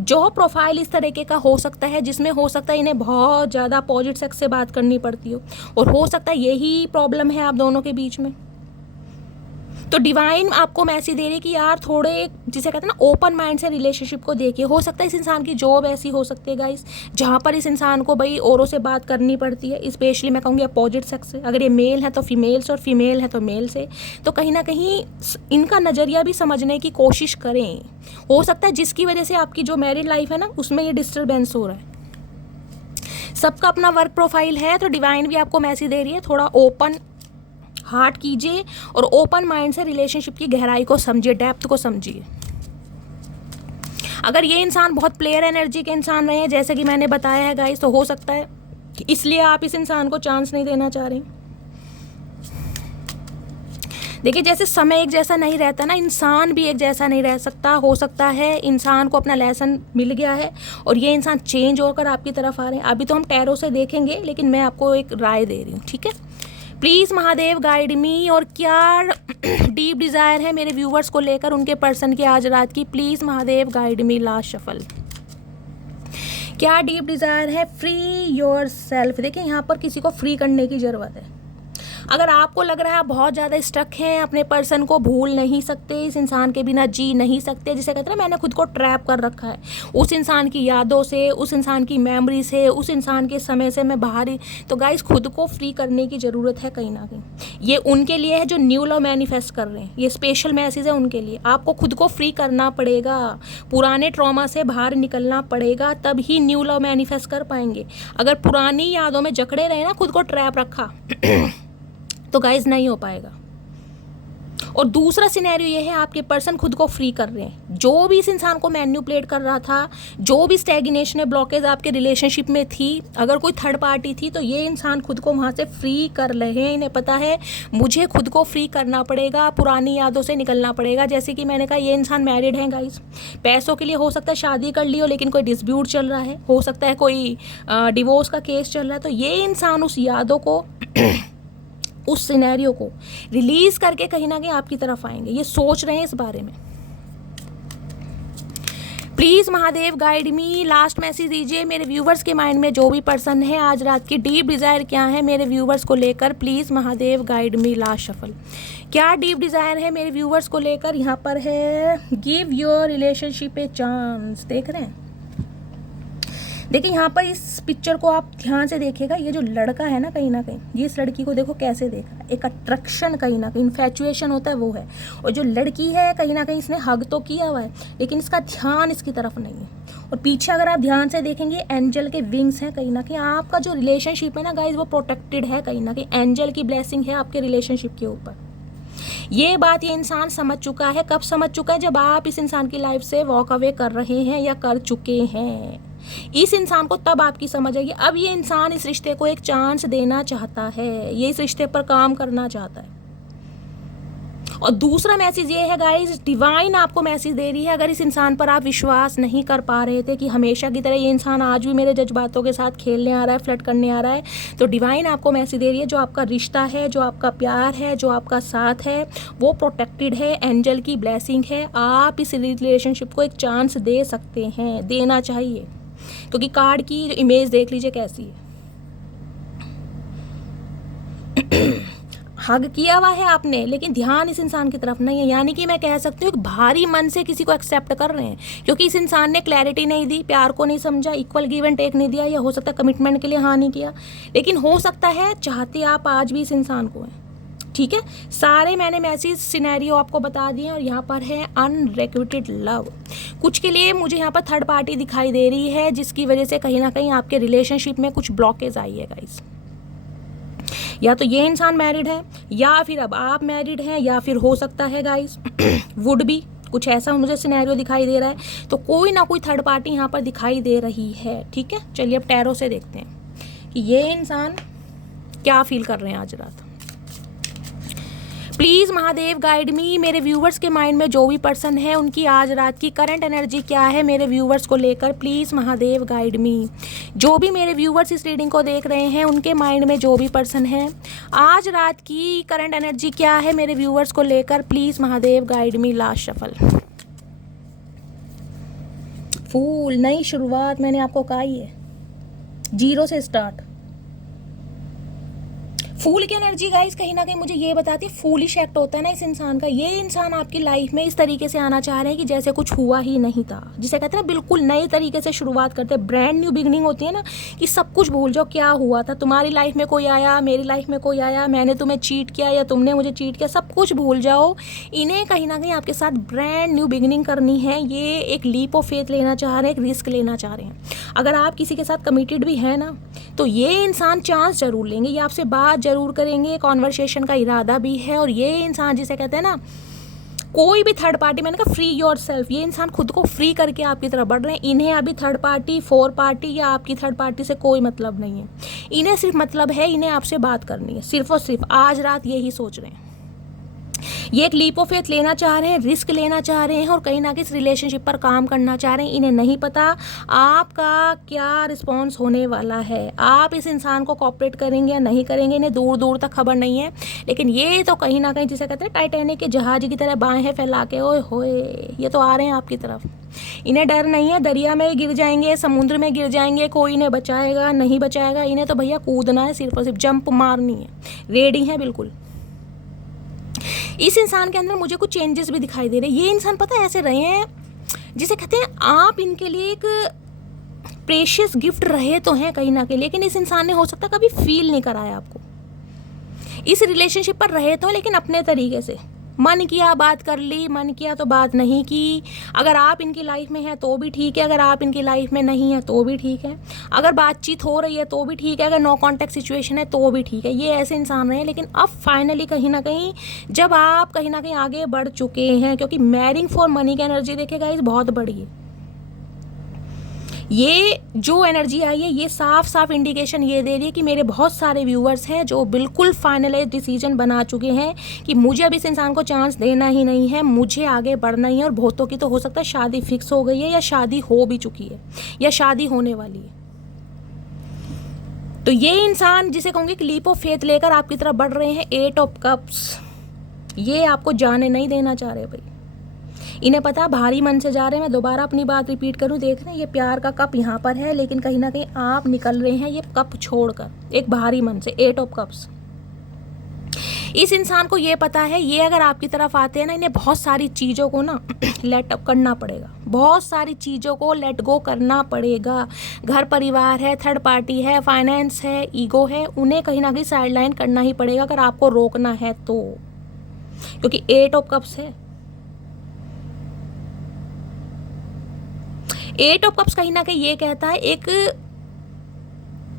जो प्रोफाइल इस तरीके का हो सकता है, जिसमें हो सकता है इन्हें बहुत ज़्यादा अपोजिट सेक्स से बात करनी पड़ती हो, और हो सकता है यही प्रॉब्लम है आप दोनों के बीच में। तो डिवाइन आपको मैसेज दे रही है कि यार थोड़े, जिसे कहते हैं ना, ओपन माइंड से रिलेशनशिप को देखिए। हो सकता है इस इंसान की जॉब ऐसी हो सकती है गाइस, जहाँ पर इस इंसान को भाई औरों से बात करनी पड़ती है, स्पेशली मैं कहूँगी अपोजिट सेक्स से। अगर ये मेल है तो फीमेल से, और फीमेल है तो मेल से। तो कहीं ना कहीं इनका नज़रिया भी समझने की कोशिश करें। हो सकता है जिसकी वजह से आपकी जो मैरिड लाइफ है ना, उसमें ये डिस्टर्बेंस हो रहा है। सबका अपना वर्क प्रोफाइल है, तो डिवाइन भी आपको मैसेज दे रही है थोड़ा ओपन हार्ट कीजिए और ओपन माइंड से रिलेशनशिप की गहराई को समझिए, डेप्थ को समझिए। अगर ये इंसान बहुत प्लेयर एनर्जी के इंसान रहे हैं, जैसे कि मैंने बताया है गाइस, तो हो सकता है कि इसलिए आप इस इंसान को चांस नहीं देना चाह रहे। देखिए जैसे समय एक जैसा नहीं रहता ना, इंसान भी एक जैसा नहीं रह सकता। हो सकता है इंसान को अपना लेसन मिल गया है और ये इंसान चेंज होकर आपकी तरफ आ रहे हैं। अभी तो हम टैरो से देखेंगे, लेकिन मैं आपको एक राय दे रही हूँ, ठीक है। Please Mahadev guide me. और क्या डीप डिज़ायर है मेरे व्यूवर्स को लेकर उनके पर्सन की आज रात की, please Mahadev guide me. Last shuffle, क्या डीप डिज़ायर है, फ्री योर सेल्फ। देखिए यहाँ पर किसी को फ्री करने की ज़रूरत है। अगर आपको लग रहा है आप बहुत ज़्यादा स्टक हैं, अपने पर्सन को भूल नहीं सकते, इस इंसान के बिना जी नहीं सकते, जिसे कहते हैं ना मैंने खुद को ट्रैप कर रखा है उस इंसान की यादों से, उस इंसान की मेमोरी से, उस इंसान के समय से मैं बाहर ही, तो गाइस खुद को फ्री करने की ज़रूरत है कहीं ना कहीं। ये उनके लिए है जो न्यू लव मैनिफेस्ट कर रहे हैं, ये स्पेशल मैसेज है उनके लिए। आपको खुद को फ्री करना पड़ेगा, पुराने ट्रॉमा से बाहर निकलना पड़ेगा, तब ही न्यू लव मैनिफेस्ट कर पाएंगे। अगर पुरानी यादों में जकड़े रहे ना, खुद को ट्रैप रखा तो गाइज नहीं हो पाएगा। और दूसरा सिनेरियो ये है, आपके पर्सन खुद को फ्री कर रहे हैं। जो भी इस इंसान को मैन्युपुलेट कर रहा था, जो भी स्टैग्नेशन है, ब्लॉकेज आपके रिलेशनशिप में थी, अगर कोई थर्ड पार्टी थी, तो ये इंसान खुद को वहाँ से फ्री कर रहे हैं। इन्हें पता है मुझे खुद को फ्री करना पड़ेगा, पुरानी यादों से निकलना पड़ेगा। जैसे कि मैंने कहा ये इंसान मैरिड है गाइस, पैसों के लिए हो सकता है शादी कर ली हो, लेकिन कोई डिस्प्यूट चल रहा है, हो सकता है कोई डिवोर्स का केस चल रहा है, तो ये इंसान उस यादों को उस सिनेरियो को रिलीज करके कहीं ना कहीं आपकी तरफ आएंगे, ये सोच रहे हैं इस बारे में। Please Mahadev guide me, last message दीजिए मेरे व्यूवर्स के माइंड में जो भी पर्सन है, आज रात की डीप डिज़ायर क्या है मेरे व्यूवर्स को लेकर। Please Mahadev guide me, last shuffle. क्या डीप डिज़ायर है मेरे व्यूवर्स को लेकर? यहाँ पर है give your relationship a chance. देख रहे हैं, देखिए यहाँ पर इस पिक्चर को आप ध्यान से देखिएगा। ये जो लड़का है ना कहीं ये इस लड़की को देखो कैसे देख रहा है, एक अट्रैक्शन, कहीं ना कहीं इन्फैचुएशन होता है वो है। और जो लड़की है कहीं ना कहीं इसने हग तो किया हुआ है लेकिन इसका ध्यान इसकी तरफ नहीं है। और पीछे अगर आप ध्यान से देखेंगे एंजल के विंग्स हैं, कहीं ना कहीं आपका जो रिलेशनशिप है ना गाइज वो प्रोटेक्टेड है, कहीं ना कहीं एंजल की ब्लेसिंग है आपके रिलेशनशिप के ऊपर। ये बात ये इंसान समझ चुका है। कब समझ चुका है? जब आप इस इंसान की लाइफ से वॉक अवे कर रहे हैं या कर चुके हैं। इस इंसान को तब आपकी समझ आएगी। अब ये इंसान इस रिश्ते को एक चांस देना चाहता है, ये इस रिश्ते पर काम करना चाहता है। और दूसरा मैसेज ये है गाइस, डिवाइन आपको मैसेज दे रही है, अगर इस इंसान पर आप विश्वास नहीं कर पा रहे थे कि हमेशा की तरह ये इंसान आज भी मेरे जज्बातों के साथ खेलने आ रहा है, फ्लर्ट करने आ रहा है, तो डिवाइन आपको मैसेज दे रही है जो आपका रिश्ता है, जो आपका प्यार है, जो आपका साथ है वो प्रोटेक्टेड है, एंजल की ब्लेसिंग है। आप इस रिलेशनशिप को एक चांस दे सकते हैं, देना चाहिए। क्योंकि कार्ड की इमेज देख लीजिए कैसी है। हग किया हुआ है आपने लेकिन ध्यान इस इंसान की तरफ नहीं है, यानी कि मैं कह सकती हूँ कि भारी मन से किसी को एक्सेप्ट कर रहे हैं क्योंकि इस इंसान ने क्लैरिटी नहीं दी, प्यार को नहीं समझा, इक्वल गिव एंड टेक नहीं दिया, या हो सकता है कमिटमेंट के लिए हाँ नहीं किया। लेकिन हो सकता है चाहते आप आज भी इस इंसान को हैं। ठीक है, सारे मैंने मैसेज सिनेरियो आपको बता दिए। और यहाँ पर है अनरिक्विटेड लव। कुछ के लिए मुझे यहाँ पर थर्ड पार्टी दिखाई दे रही है जिसकी वजह से कहीं ना कहीं आपके रिलेशनशिप में कुछ ब्लॉकेज आई है गाइस। या तो ये इंसान मैरिड है या फिर अब आप मैरिड हैं, या फिर हो सकता है गाइस वुड भी, कुछ ऐसा मुझे सिनेरियो दिखाई दे रहा है। तो कोई ना कोई थर्ड पार्टी यहाँ पर दिखाई दे रही है। ठीक है, चलिए अब टैरो से देखते हैं कि ये इंसान क्या फील कर रहे हैं आज रात। प्लीज़ महादेव गाइड मी, मेरे व्यूवर्स के माइंड में जो भी पर्सन है उनकी आज रात की करंट एनर्जी क्या है मेरे व्यूवर्स को लेकर। प्लीज़ महादेव गाइड मी। जो भी मेरे व्यूवर्स इस रीडिंग को देख रहे हैं उनके माइंड में जो भी पर्सन है आज रात की करंट एनर्जी क्या है मेरे व्यूवर्स को लेकर। Please Mahadev guide me, last shuffle. Fool, नई शुरुआत, मैंने आपको कहा ही है, 0 से स्टार्ट। फूल की एनर्जी गाइस कहीं ना कहीं मुझे ये बताती है फूलिश एक्ट होता है ना इस इंसान का। ये इंसान आपकी लाइफ में इस तरीके से आना चाह रहे हैं कि जैसे कुछ हुआ ही नहीं था, जिसे कहते हैं ना बिल्कुल नए तरीके से शुरुआत करते हैं, ब्रांड न्यू बिगनिंग होती है ना, कि सब कुछ भूल जाओ क्या हुआ था। तुम्हारी लाइफ में कोई आया, मेरी लाइफ में कोई आया, मैंने तुम्हें चीट किया या तुमने मुझे चीट किया, सब कुछ भूल जाओ। इन्हें कहीं ना कहीं आपके साथ ब्रांड न्यू बिगनिंग करनी है। ये एक लीप ऑफ फेथ लेना चाह रहे हैं, एक रिस्क लेना चाह रहे हैं। अगर आप किसी के साथ कमिटेड भी है ना तो ये इंसान चांस जरूर लेंगे, ये आपसे बात जरूर करेंगे, कॉन्वर्सेशन का इरादा भी है। और ये इंसान जिसे कहते हैं ना कोई भी थर्ड पार्टी, मैंने कहा फ्री योर सेल्फ, ये इंसान खुद को फ्री करके आपकी तरफ बढ़ रहे हैं। इन्हें अभी थर्ड पार्टी, फोर पार्टी या आपकी थर्ड पार्टी से कोई मतलब नहीं है। इन्हें सिर्फ मतलब है, इन्हें आपसे बात करनी है, सिर्फ और सिर्फ आज रात यही सोच रहे हैं। ये एक लीप ऑफ फेथ लेना चाह रहे हैं, रिस्क लेना चाह रहे हैं और कहीं ना कहीं इस रिलेशनशिप पर काम करना चाह रहे हैं। इन्हें नहीं पता आपका क्या रिस्पॉन्स होने वाला है, आप इस इंसान को कॉपरेट करेंगे या नहीं करेंगे, इन्हें दूर दूर तक खबर नहीं है। लेकिन ये तो कहीं ना कहीं जिसे कहते हैं टाइटैनिक के जहाज की तरह बाहें फैला के ओए होए ये तो आ रहे हैं आपकी तरफ। इन्हें डर नहीं है, दरिया में गिर जाएंगे, समुद्र में गिर जाएंगे, कोई इन्हें बचाएगा नहीं बचाएगा। इन्हें तो भैया कूदना है, सिर्फ और सिर्फ जंप मारनी है, रेडी है बिल्कुल। इस इंसान के अंदर मुझे कुछ चेंजेस भी दिखाई दे रहे हैं। ये इंसान पता है ऐसे रहे हैं जिसे कहते हैं आप इनके लिए एक प्रेशियस गिफ्ट रहे तो हैं कहीं ना कहीं, लेकिन इस इंसान ने हो सकता है कभी फील नहीं कराया आपको। इस रिलेशनशिप पर रहे तो लेकिन अपने तरीके से, मन किया बात कर ली, मन किया तो बात नहीं की। अगर आप इनकी लाइफ में हैं तो भी ठीक है, अगर आप इनकी लाइफ में नहीं है तो भी ठीक है, अगर बातचीत हो रही है तो भी ठीक है, अगर नो कॉन्टैक्ट सिचुएशन है तो भी ठीक है। ये ऐसे इंसान रहे हैं। लेकिन अब फाइनली कहीं ना कहीं जब आप कहीं ना कहीं आगे बढ़ चुके हैं, क्योंकि मैरिंग फॉर मनी की एनर्जी देखेगा इस बहुत बड़ी है। ये जो एनर्जी आई है ये साफ साफ इंडिकेशन ये दे रही है कि मेरे बहुत सारे व्यूअर्स हैं जो बिल्कुल फाइनलाइज डिसीजन बना चुके हैं कि मुझे अब इस इंसान को चांस देना ही नहीं है, मुझे आगे बढ़ना ही है। और बहुतों की तो हो सकता है शादी फिक्स हो गई है या शादी हो भी चुकी है या शादी होने वाली है। तो ये इंसान जिसे कहूँगी कि लीप ऑफ फेथ लेकर आपकी तरफ बढ़ रहे हैं, 8 ऑफ कप्स, ये आपको जाने नहीं देना चाह रहे भाई। इन्हें पता भारी मन से जा रहे हैं। मैं दोबारा अपनी बात रिपीट करूं, देख रहे हैं ये प्यार का कप यहाँ पर है, लेकिन कहीं ना कहीं आप निकल रहे हैं ये कप छोड़कर एक भारी मन से, 8 ऑफ कप्स। इस इंसान को ये पता है ये अगर आपकी तरफ आते हैं ना, इन्हें बहुत सारी चीज़ों को ना लेट अप करना पड़ेगा, बहुत सारी चीज़ों को लेट गो करना पड़ेगा। घर परिवार है, थर्ड पार्टी है, फाइनेंस है, ईगो है, उन्हें कहीं ना कहीं साइडलाइन करना ही पड़ेगा अगर आपको रोकना है तो, क्योंकि 8 ऑफ कप्स है। 8 ऑफ कप्स कहीं ना कहीं ये कहता है एक,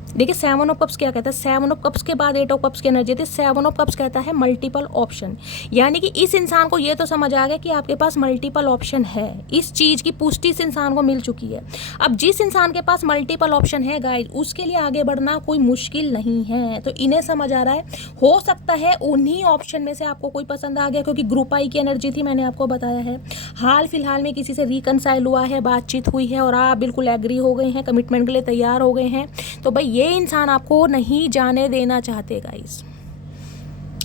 देखिए 7 ऑफ कप्स क्या कहता है, 7 ऑफ कप्स के बाद 8 ऑफ कप्स की एनर्जी थी। 7 ऑफ कप्स कहता है मल्टीपल ऑप्शन, यानी कि इस इंसान को ये तो समझ आ गया कि आपके पास मल्टीपल ऑप्शन है। इस चीज़ की पुष्टि इस इंसान को मिल चुकी है। अब जिस इंसान के पास मल्टीपल ऑप्शन है गाइस, उसके लिए आगे बढ़ना कोई मुश्किल नहीं है। तो इन्हें समझ आ रहा है, हो सकता है उन्हीं ऑप्शन में से आपको कोई पसंद आ गया, क्योंकि ग्रुप आई की एनर्जी थी, मैंने आपको बताया है। हाल फिलहाल में किसी से रिकनसाइल हुआ है, बातचीत हुई है और आप बिल्कुल एग्री हो गए हैं, कमिटमेंट के लिए तैयार हो गए हैं। तो भाई ये इंसान आपको नहीं जाने देना चाहते गाइस,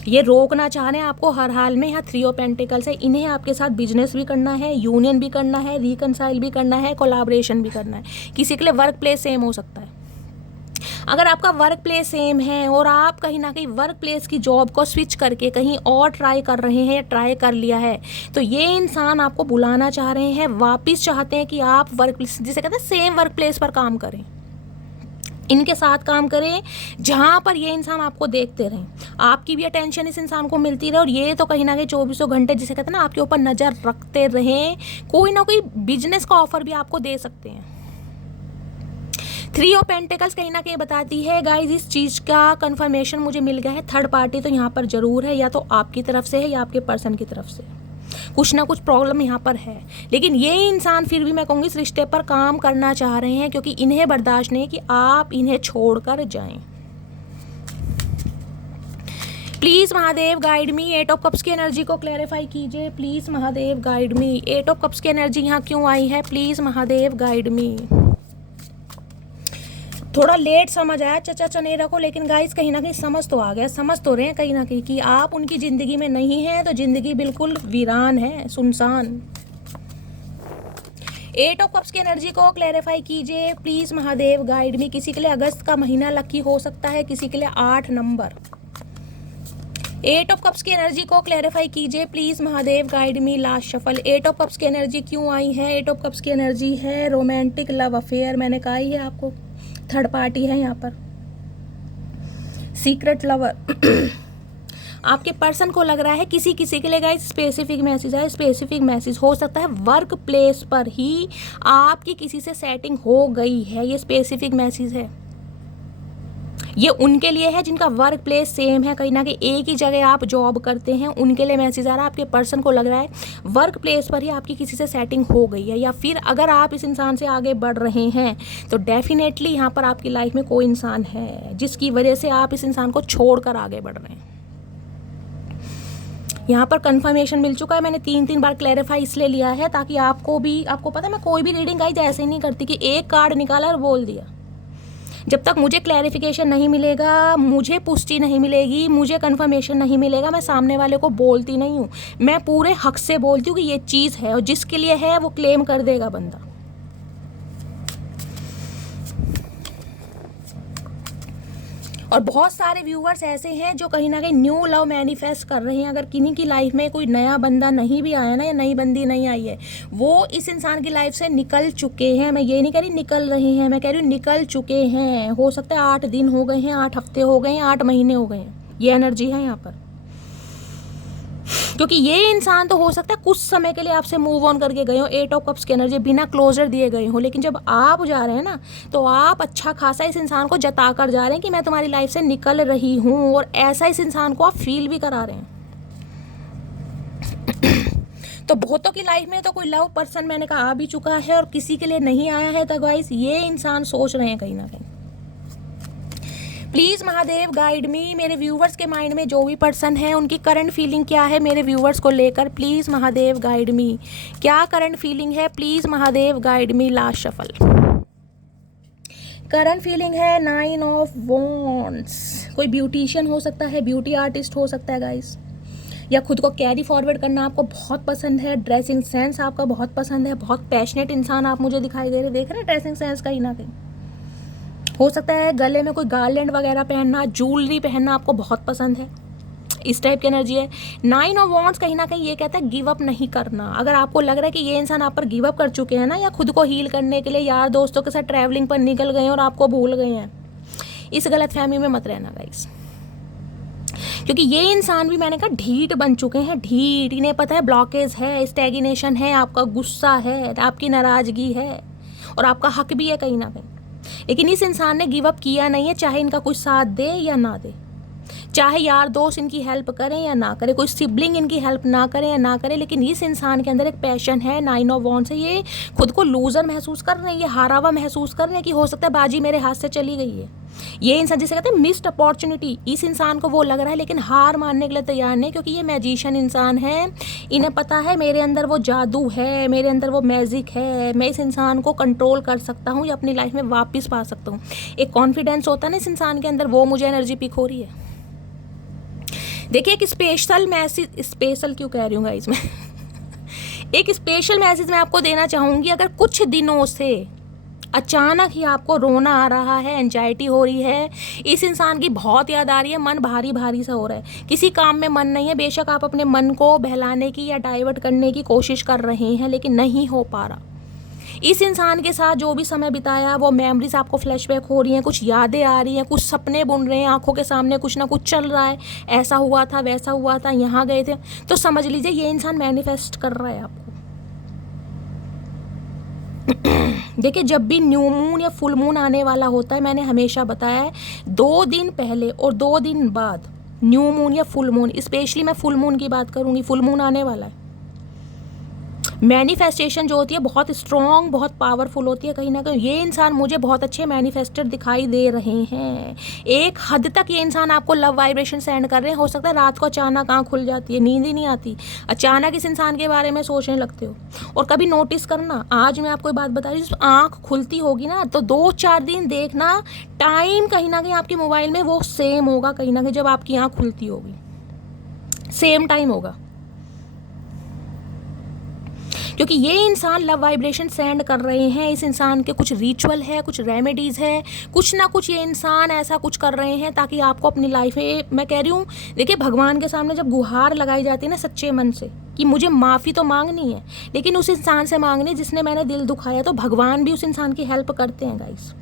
ये रोकना चाह रहे हैं आपको हर हाल में। यहाँ 3 ऑफ पेंटिकल्स है, इन्हें आपके साथ बिजनेस भी करना है, यूनियन भी करना है, रिकनसाइल भी करना है, कोलैबोरेशन भी करना है। किसी के लिए वर्क प्लेस सेम हो सकता है। अगर आपका वर्क प्लेस सेम है और आप कहीं ना कहीं वर्क प्लेस की जॉब को स्विच करके कहीं और ट्राई कर रहे हैं या ट्राई कर लिया है, तो ये इंसान आपको बुलाना चाह रहे हैं, वापस चाहते हैं कि आप वर्क प्लेस, जिसे कहते हैं सेम वर्क प्लेस पर काम करें, इनके साथ काम करें, जहाँ पर ये इंसान आपको देखते रहें, आपकी भी अटेंशन इस इंसान को मिलती रहे और ये तो कहीं ना कहीं 24 घंटे जिसे कहते हैं ना आपके ऊपर नज़र रखते रहें। कोई ना कोई बिजनेस का ऑफर भी आपको दे सकते हैं। 3 ऑफ पेंटिकल्स कहीं ना कहीं बताती है गाइज, इस चीज़ का कंफर्मेशन मुझे मिल गया है, थर्ड पार्टी तो यहाँ पर ज़रूर है, या तो आपकी तरफ से है या आपके पर्सन की तरफ से। कुछ ना कुछ प्रॉब्लम यहाँ पर है, लेकिन ये इंसान फिर भी मैं कहूँगी इस रिश्ते पर काम करना चाह रहे हैं, क्योंकि इन्हें बर्दाश्त नहीं कि आप इन्हें छोड़कर जाएं। Please Mahadev guide me, 8 of cups की एनर्जी को क्लैरिफाई कीजिए please Mahadev guide me. 8 of cups की एनर्जी यहाँ क्यों आई है, प्लीज़ महादेव गाइड मी। थोड़ा लेट समझ आया चचा चनेरा को, लेकिन गाइस कहीं ना कहीं समझ तो आ गया, समझ तो रहे हैं कहीं ना कहीं कि आप उनकी ज़िंदगी में नहीं हैं, तो ज़िंदगी बिल्कुल वीरान है, सुनसान। 8 ऑफ कप्स की एनर्जी को क्लैरिफाई कीजिए प्लीज़ महादेव गाइड मी। किसी के लिए अगस्त का महीना लकी हो सकता है, किसी के लिए 8 नंबर। 8 ऑफ कप्स की एनर्जी को क्लैरिफाई कीजिए please Mahadev guide me. Last shuffle. 8 of cups की एनर्जी क्यों आई है, 8 ऑफ कप्स की एनर्जी है रोमांटिक लव अफेयर, मैंने कहा ही है आपको, थर्ड पार्टी है यहाँ पर, सीक्रेट लवर। आपके पर्सन को लग रहा है किसी किसी के लिए गाइस स्पेसिफिक मैसेज है, स्पेसिफिक मैसेज हो सकता है वर्क प्लेस पर ही आपकी किसी से सेटिंग हो गई है, ये स्पेसिफिक मैसेज है। ये उनके लिए है जिनका वर्क प्लेस सेम है, कहीं ना कहीं एक ही जगह आप जॉब करते हैं, उनके लिए मैसेज आ रहा है। आपके पर्सन को लग रहा है वर्क प्लेस पर ही आपकी किसी से सेटिंग हो गई है, या फिर अगर आप इस इंसान से आगे बढ़ रहे हैं तो डेफिनेटली यहाँ पर आपकी लाइफ में कोई इंसान है जिसकी वजह से आप इस इंसान को छोड़कर आगे बढ़ रहे हैं। यहाँ पर कंफर्मेशन मिल चुका है। मैंने 3 बार क्लैरिफाई इसलिए लिया है ताकि आपको पता है मैं कोई भी रीडिंग गाइस ऐसे ही नहीं करती कि एक कार्ड निकाला और बोल दिया। जब तक मुझे क्लैरिफिकेशन नहीं मिलेगा, मुझे पुष्टि नहीं मिलेगी, मुझे कंफर्मेशन नहीं मिलेगा, मैं सामने वाले को बोलती नहीं हूँ। मैं पूरे हक से बोलती हूँ कि ये चीज़ है, और जिसके लिए है वो क्लेम कर देगा बंदा। और बहुत सारे व्यूअर्स ऐसे हैं जो कहीं ना कहीं न्यू लव मैनिफेस्ट कर रहे हैं। अगर किन्हीं की लाइफ में कोई नया बंदा नहीं भी आया ना, या नई बंदी नहीं आई है, वो इस इंसान की लाइफ से निकल चुके हैं। मैं ये नहीं कह रही निकल रहे हैं, मैं कह रही हूँ निकल चुके हैं। हो सकता है 8 दिन हो गए हैं, 8 हफ्ते हो गए हैं, 8 महीने हो गए हैं, ये एनर्जी है यहाँ पर। क्योंकि ये इंसान तो हो सकता है कुछ समय के लिए आपसे मूव ऑन करके गए हो, 8 ऑफ कप्स की एनर्जी, बिना क्लोजर दिए गए हो, लेकिन जब आप जा रहे हैं ना, तो आप अच्छा खासा इस इंसान को जता कर जा रहे हैं कि मैं तुम्हारी लाइफ से निकल रही हूँ, और ऐसा इस इंसान को आप फील भी करा रहे हैं। तो बहुतों की लाइफ में तो कोई लव पर्सन मैंने कहा आ भी चुका है, और किसी के लिए नहीं आया है, तो गाइस ये इंसान सोच रहे हैं कहीं ना कहीं। प्लीज़ महादेव गाइड मी। मेरे व्यूवर्स के माइंड में जो भी पर्सन है उनकी करंट फीलिंग क्या है मेरे व्यूवर्स को लेकर, प्लीज़ महादेव गाइड मी। क्या करंट फीलिंग है, please Mahadev guide me. Last shuffle. Current feeling है 9 ऑफ वॉन्ड्स। कोई ब्यूटिशियन हो सकता है, ब्यूटी आर्टिस्ट हो सकता है गाइस, या खुद को कैरी फॉरवर्ड करना आपको बहुत पसंद है, ड्रेसिंग सेंस आपका बहुत पसंद है, बहुत पैशनेट इंसान आप मुझे दिखाई दे रहे, देख रहे हैं ड्रेसिंग सेंस कहीं ना कहीं। हो सकता है गले में कोई गार्लैंड वगैरह पहनना, ज्वेलरी पहनना आपको बहुत पसंद है, इस टाइप की एनर्जी है। 9 ऑफ वॉन्ड्स कहीं ना कहीं ये कहता है गिव अप नहीं करना। अगर आपको लग रहा है कि ये इंसान आप पर गिव अप कर चुके हैं ना, या खुद को हील करने के लिए यार दोस्तों के साथ ट्रैवलिंग पर निकल गए हैं और आपको भूल गए हैं, इस गलतफहमी में मत रहना गाइस, क्योंकि ये इंसान भी मैंने कहा ढीठ बन चुके हैं, ढीठ। इन्हें पता है ब्लॉकेज है, स्टैग्नेशन है, आपका गुस्सा है, आपकी नाराजगी है और आपका हक भी है कहीं ना कहीं। लेकिन इस इंसान ने गिव अप किया नहीं है, चाहे इनका कोई साथ दे या ना दे, चाहे यार दोस्त इनकी हेल्प करें या ना करें, कोई सिबलिंग इनकी हेल्प ना करें या ना करें, लेकिन इस इंसान के अंदर एक पैशन है। 9 ऑफ वॉन्ड्स से ये खुद को लूजर महसूस कर रहे हैं, ये हारा हुआ महसूस कर रहे हैं कि हो सकता है बाजी मेरे हाथ से चली गई है। ये इंसान जिसे कहते हैं मिस्ड अपॉर्चुनिटी, इस इंसान को वो लग रहा है, लेकिन हार मानने के लिए तैयार नहीं, क्योंकि ये मैजिशियन इंसान है। इन्हें पता है मेरे अंदर वो जादू है, मेरे अंदर वो मैजिक है, मैं इस इंसान को कंट्रोल कर सकता हूँ या अपनी लाइफ में वापस पा सकता हूँ। एक कॉन्फिडेंस होता है ना इस इंसान के अंदर, वो मुझे एनर्जी पिक हो रही है। देखिए एक स्पेशल मैसेज, स्पेशल क्यों कह रही हूँ गाइस मैं एक स्पेशल मैसेज मैं आपको देना चाहूँगी। अगर कुछ दिनों से अचानक ही आपको रोना आ रहा है, एंजाइटी हो रही है, इस इंसान की बहुत याद आ रही है, मन भारी भारी सा हो रहा है, किसी काम में मन नहीं है, बेशक आप अपने मन को बहलाने की या डाइवर्ट करने की कोशिश कर रहे हैं, लेकिन नहीं हो पा रहा। इस इंसान के साथ जो भी समय बिताया वो मेमोरीज आपको फ्लैशबैक हो रही हैं, कुछ यादें आ रही हैं, कुछ सपने बुन रहे हैं, आंखों के सामने कुछ ना कुछ चल रहा है, ऐसा हुआ था, वैसा हुआ था, यहाँ गए थे। तो समझ लीजिए ये इंसान मैनिफेस्ट कर रहा है आपको। देखिए जब भी न्यू मून या फुल मून आने वाला होता है, मैंने हमेशा बताया है 2 दिन पहले और 2 दिन बाद न्यू मून या फुल मून, स्पेशली मैं फुल मून की बात करूँगी, फुल मून आने वाला है, मैनिफेस्टेशन जो होती है बहुत स्ट्रॉन्ग, बहुत पावरफुल होती है। कहीं ना कहीं ये इंसान मुझे बहुत अच्छे मैनिफेस्टर दिखाई दे रहे हैं। एक हद तक ये इंसान आपको लव वाइब्रेशन सेंड कर रहे हैं। हो सकता है रात को अचानक आँख खुल जाती है, नींद ही नहीं आती, अचानक इस इंसान के बारे में सोचने लगते हो। और कभी नोटिस करना, आज मैं आपको एक बात बता रही हूँ, आँख खुलती होगी ना तो 2-4 दिन देखना, टाइम कहीं ना कहीं आपके मोबाइल में वो सेम होगा, कहीं ना कहीं जब आपकी आँख खुलती होगी सेम टाइम होगा, क्योंकि ये इंसान लव वाइब्रेशन सेंड कर रहे हैं। इस इंसान के कुछ रिचुअल है, कुछ रेमेडीज़ है, कुछ ना कुछ ये इंसान ऐसा कुछ कर रहे हैं ताकि आपको अपनी लाइफ में, मैं कह रही हूँ देखिए भगवान के सामने जब गुहार लगाई जाती है ना सच्चे मन से कि मुझे माफ़ी तो मांगनी है, लेकिन उस इंसान से मांगनी जिसने मैंने दिल दुखाया, तो भगवान भी उस इंसान की हेल्प करते हैं गाइस।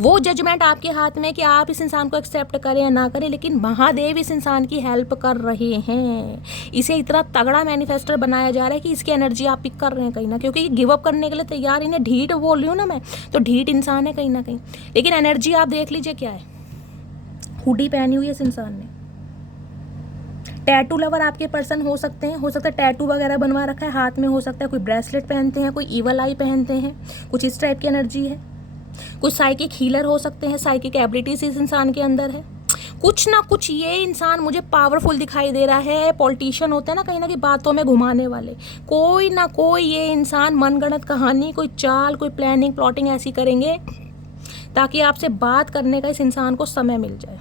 वो जजमेंट आपके हाथ में कि आप इस इंसान को एक्सेप्ट करें या ना करें, लेकिन महादेव इस इंसान की हेल्प कर रहे हैं। इसे इतना तगड़ा मैनिफेस्टर बनाया जा रहा है कि इसकी एनर्जी आप पिक कर रहे हैं कहीं ना, क्योंकि गिव अप करने के लिए तैयार, इन्हें ढीठ बोल रही हूँ ना मैं, तो ढीठ इंसान है कहीं ना कहीं, लेकिन एनर्जी आप देख लीजिए क्या है। हुडी पहनी हुई है इस इंसान ने। टैटू लवर आपके पर्सन हो सकते हैं, हो सकता है टैटू वगैरह बनवा रखा है हाथ में, हो सकता है कोई ब्रेसलेट पहनते हैं, कोई ईवल आई पहनते हैं, कुछ इस टाइप की एनर्जी है। कुछ साइकिक हीलर हो सकते हैं, साइकिक एबिलिटीज इस इंसान के अंदर है। कुछ ना कुछ ये इंसान मुझे पावरफुल दिखाई दे रहा है। पॉलिटिशियन होते हैं ना कहीं ना कहीं बातों में घुमाने वाले, कोई ना कोई ये इंसान मनगढ़ंत कहानी, कोई चाल, कोई प्लानिंग प्लॉटिंग ऐसी करेंगे ताकि आपसे बात करने का इस इंसान को समय मिल जाए।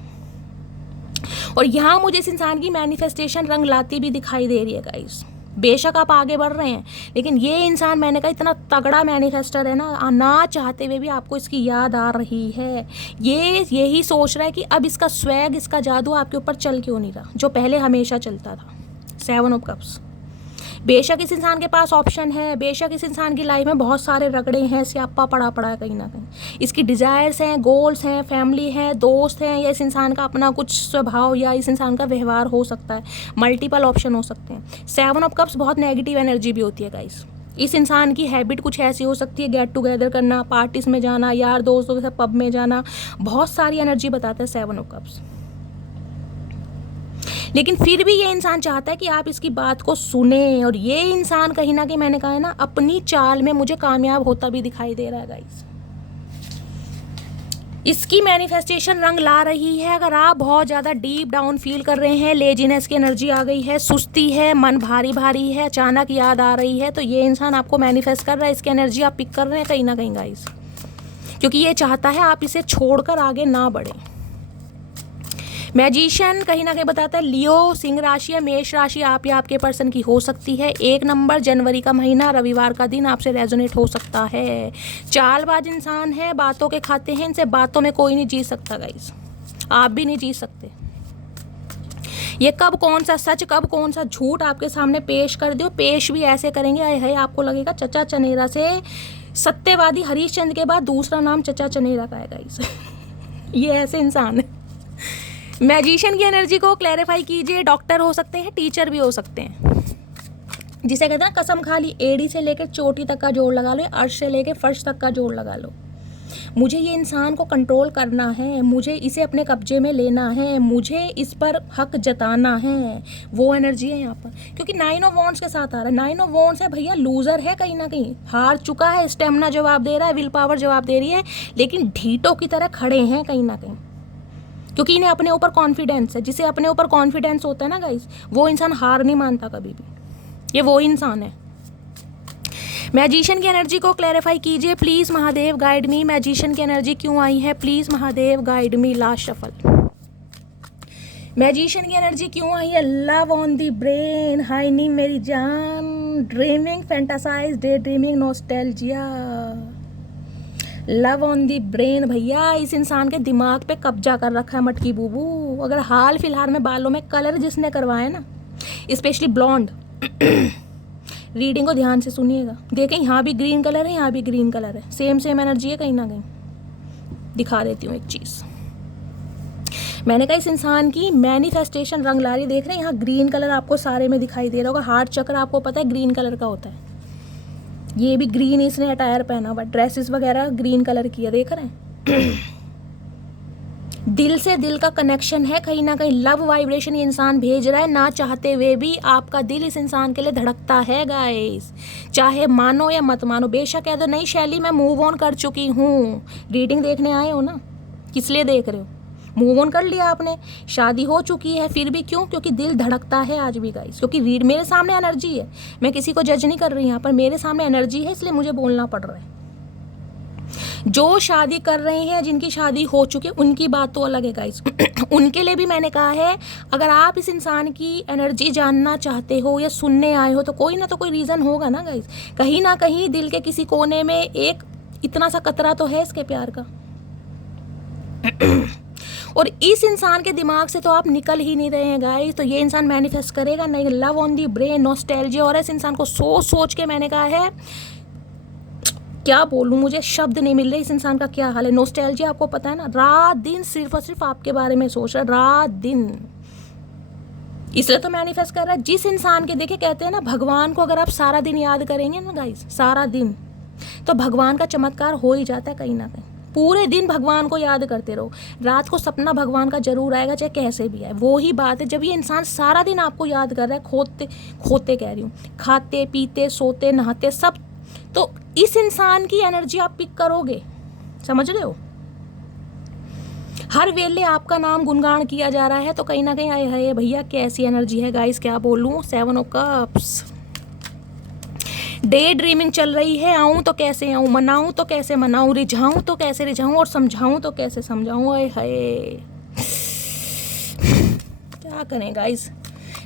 और यहाँ मुझे इस इंसान की मैनिफेस्टेशन रंग लाती भी दिखाई दे रही है गाइस। बेशक आप आगे बढ़ रहे हैं, लेकिन ये इंसान मैंने कहा इतना तगड़ा मैनिफेस्टर है ना चाहते हुए भी आपको इसकी याद आ रही है। ये यही सोच रहा है कि अब इसका स्वैग, इसका जादू आपके ऊपर चल क्यों नहीं रहा, जो पहले हमेशा चलता था। 7 ऑफ कप्स। बेशक इस इंसान के पास ऑप्शन है, बेशक इस इंसान की लाइफ में बहुत सारे रगड़े हैं, स्यापा पड़ा है कहीं ना कहीं। इसकी डिज़ायर्स हैं, गोल्स हैं, फैमिली है, दोस्त हैं, या इस इंसान का अपना कुछ स्वभाव या इस इंसान का व्यवहार हो सकता है। मल्टीपल ऑप्शन हो सकते हैं। 7 ऑफ कप्स बहुत नेगेटिव एनर्जी भी होती है गाइस। इस इंसान की हैबिट कुछ ऐसी हो सकती है, गेट टुगेदर करना, पार्टीज में जाना, यार दोस्तों के साथ पब में जाना, बहुत सारी एनर्जी बताता है 7 ऑफ कप्स। लेकिन फिर भी ये इंसान चाहता है कि आप इसकी बात को सुने, और ये इंसान कहीं ना कहीं मैंने कहा है ना अपनी चाल में मुझे कामयाब होता भी दिखाई दे रहा है गाइस। इसकी मैनिफेस्टेशन रंग ला रही है। अगर आप बहुत ज़्यादा डीप डाउन फील कर रहे हैं, लेजीनेस की एनर्जी आ गई है, सुस्ती है, मन भारी भारी है, अचानक याद आ रही है, तो ये इंसान आपको मैनिफेस्ट कर रहा है, इसकी एनर्जी आप पिक कर रहे हैं कहीं ना कहीं गाइस। क्योंकि ये चाहता है आप इसे छोड़कर आगे ना बढ़ें। मैजिशियन कहीं ना कहीं बताता है लियो, सिंह राशि या मेष राशि आप या आपके पर्सन की हो सकती है। 1 नंबर जनवरी का महीना, रविवार का दिन आपसे रेजोनेट हो सकता है। चालबाज इंसान है, बातों के खाते हैं, इनसे बातों में कोई नहीं जीत सकता गाइस, आप भी नहीं जीत सकते। ये कब कौन सा सच कब कौन सा झूठ आपके सामने पेश कर दो, पेश भी ऐसे करेंगे आए है आपको लगेगा चचा चनेरा से सत्यवादी हरीशचंद्र के बाद दूसरा नाम चचा चनेरा का है गाइस। ये ऐसे इंसान है। मैजिशियन की एनर्जी को क्लैरिफाई कीजिए। डॉक्टर हो सकते हैं, टीचर भी हो सकते हैं, जिसे कहते हैं कसम खा ली, एड़ी से लेकर चोटी तक का जोड़ लगा लो, अर्श से लेकर फर्श तक का जोड़ लगा लो। मुझे ये इंसान को कंट्रोल करना है, मुझे इसे अपने कब्जे में लेना है, मुझे इस पर हक जताना है, वो एनर्जी है यहाँ पर। क्योंकि 9 ऑफ वॉन्ड्स के साथ आ रहा है। 9 ऑफ वॉन्ड्स है भैया, लूजर है, कहीं ना कहीं हार चुका है, स्टेमिना जवाब दे रहा है, विल पावर जवाब दे रही है, लेकिन ढीटों की तरह खड़े हैं कहीं ना कहीं, क्योंकि इन्हें अपने ऊपर कॉन्फिडेंस है। जिसे अपने ऊपर कॉन्फिडेंस होता है ना गाइस, वो इंसान हार नहीं मानता कभी भी, ये वो इंसान है। मैजिशियन की एनर्जी को क्लैरिफाई कीजिए please Mahadev, guide me. Magician की एनर्जी क्यों आई है please Mahadev, guide me. Last shuffle. Magician की एनर्जी क्यों आई है? लव ऑन द ब्रेन, हाइनी मेरी जान, dreaming, fantasize, day dreaming, nostalgia. Love on the brain भैया, इस इंसान के दिमाग पे कब्जा कर रखा है मटकी बूबू। अगर हाल फिलहाल में बालों में कलर जिसने करवाया ना, स्पेशली ब्लॉन्ड, रीडिंग को ध्यान से सुनिएगा, देखें यहाँ भी ग्रीन कलर है, यहाँ भी ग्रीन कलर है, सेम एनर्जी है कहीं ना कहीं। दिखा देती हूँ एक चीज़, मैंने कहा इस इंसान की मैनिफेस्टेशन रंग ला रही, देख रहे हैं यहाँ ग्रीन कलर आपको सारे में दिखाई दे रहा होगा। हार्ट चक्र आपको पता है ग्रीन कलर का होता है, ये भी ग्रीन इसने अटायर पहना हुआ, ड्रेसेस वगैरह ग्रीन कलर की है, देख रहे हैं। दिल से दिल का कनेक्शन है कहीं ना कहीं, लव वाइब्रेशन ये इंसान भेज रहा है, ना चाहते हुए भी आपका दिल इस इंसान के लिए धड़कता है गाइस, चाहे मानो या मत मानो। बेशक कह दो नहीं शैली मैं मूव ऑन कर चुकी हूँ, रीडिंग देखने आए हो ना, किस लिए देख रहे हो? मूव ऑन कर लिया आपने, शादी हो चुकी है, फिर भी क्यों? क्योंकि दिल धड़कता है आज भी गाइस, क्योंकि रीड मेरे सामने एनर्जी है, मैं किसी को जज नहीं कर रही यहाँ पर, मेरे सामने एनर्जी है इसलिए मुझे बोलना पड़ रहा है। जो शादी कर रहे हैं, जिनकी शादी हो चुकी है, उनकी बात तो अलग है गाइस। उनके लिए भी मैंने कहा है, अगर आप इस इंसान की एनर्जी जानना चाहते हो या सुनने आए हो तो कोई कोई रीज़न होगा ना गाइस, कहीं ना कहीं दिल के किसी कोने में एक इतना सा कतरा तो है इसके प्यार का। और इस इंसान के दिमाग से तो आप निकल ही नहीं रहे हैं गाइस, तो ये इंसान मैनिफेस्ट करेगा नहीं। Love on the brain, nostalgia, और इस इंसान को सोच के मैंने कहा है, क्या बोलूं, मुझे शब्द नहीं मिल रहे इस इंसान का क्या हाल है। नॉस्टैल्जिया आपको पता है ना, रात दिन सिर्फ और सिर्फ आपके बारे में सोच रहा है, रात दिन, इसलिए तो मैनिफेस्ट कर रहा है। जिस इंसान के, देखे कहते हैं ना, भगवान को अगर आप सारा दिन याद करेंगे ना गाइस, सारा दिन, तो भगवान का चमत्कार हो ही जाता है कहीं ना कहीं। पूरे दिन भगवान को याद करते रहो, रात को सपना भगवान का जरूर आएगा, चाहे कैसे भी आए। वो ही बात है, जब ये इंसान सारा दिन आपको याद कर रहा है, खोते कह रही हूँ, खाते पीते सोते नहाते सब, तो इस इंसान की एनर्जी आप पिक करोगे, समझ रहे हो? हर वेले आपका नाम गुणगान किया जा रहा है, तो कहीं ना कहीं आए है भैया कैसी एनर्जी है गाइस, क्या बोलूं। 7 ऑफ कप्स, डे ड्रीमिंग चल रही है, आऊं तो कैसे आऊं, मनाऊं तो कैसे मनाऊं, रिझाऊं तो कैसे रिझाऊं, और समझाऊं तो कैसे समझाऊं। आए हाय, क्या करें गाइस,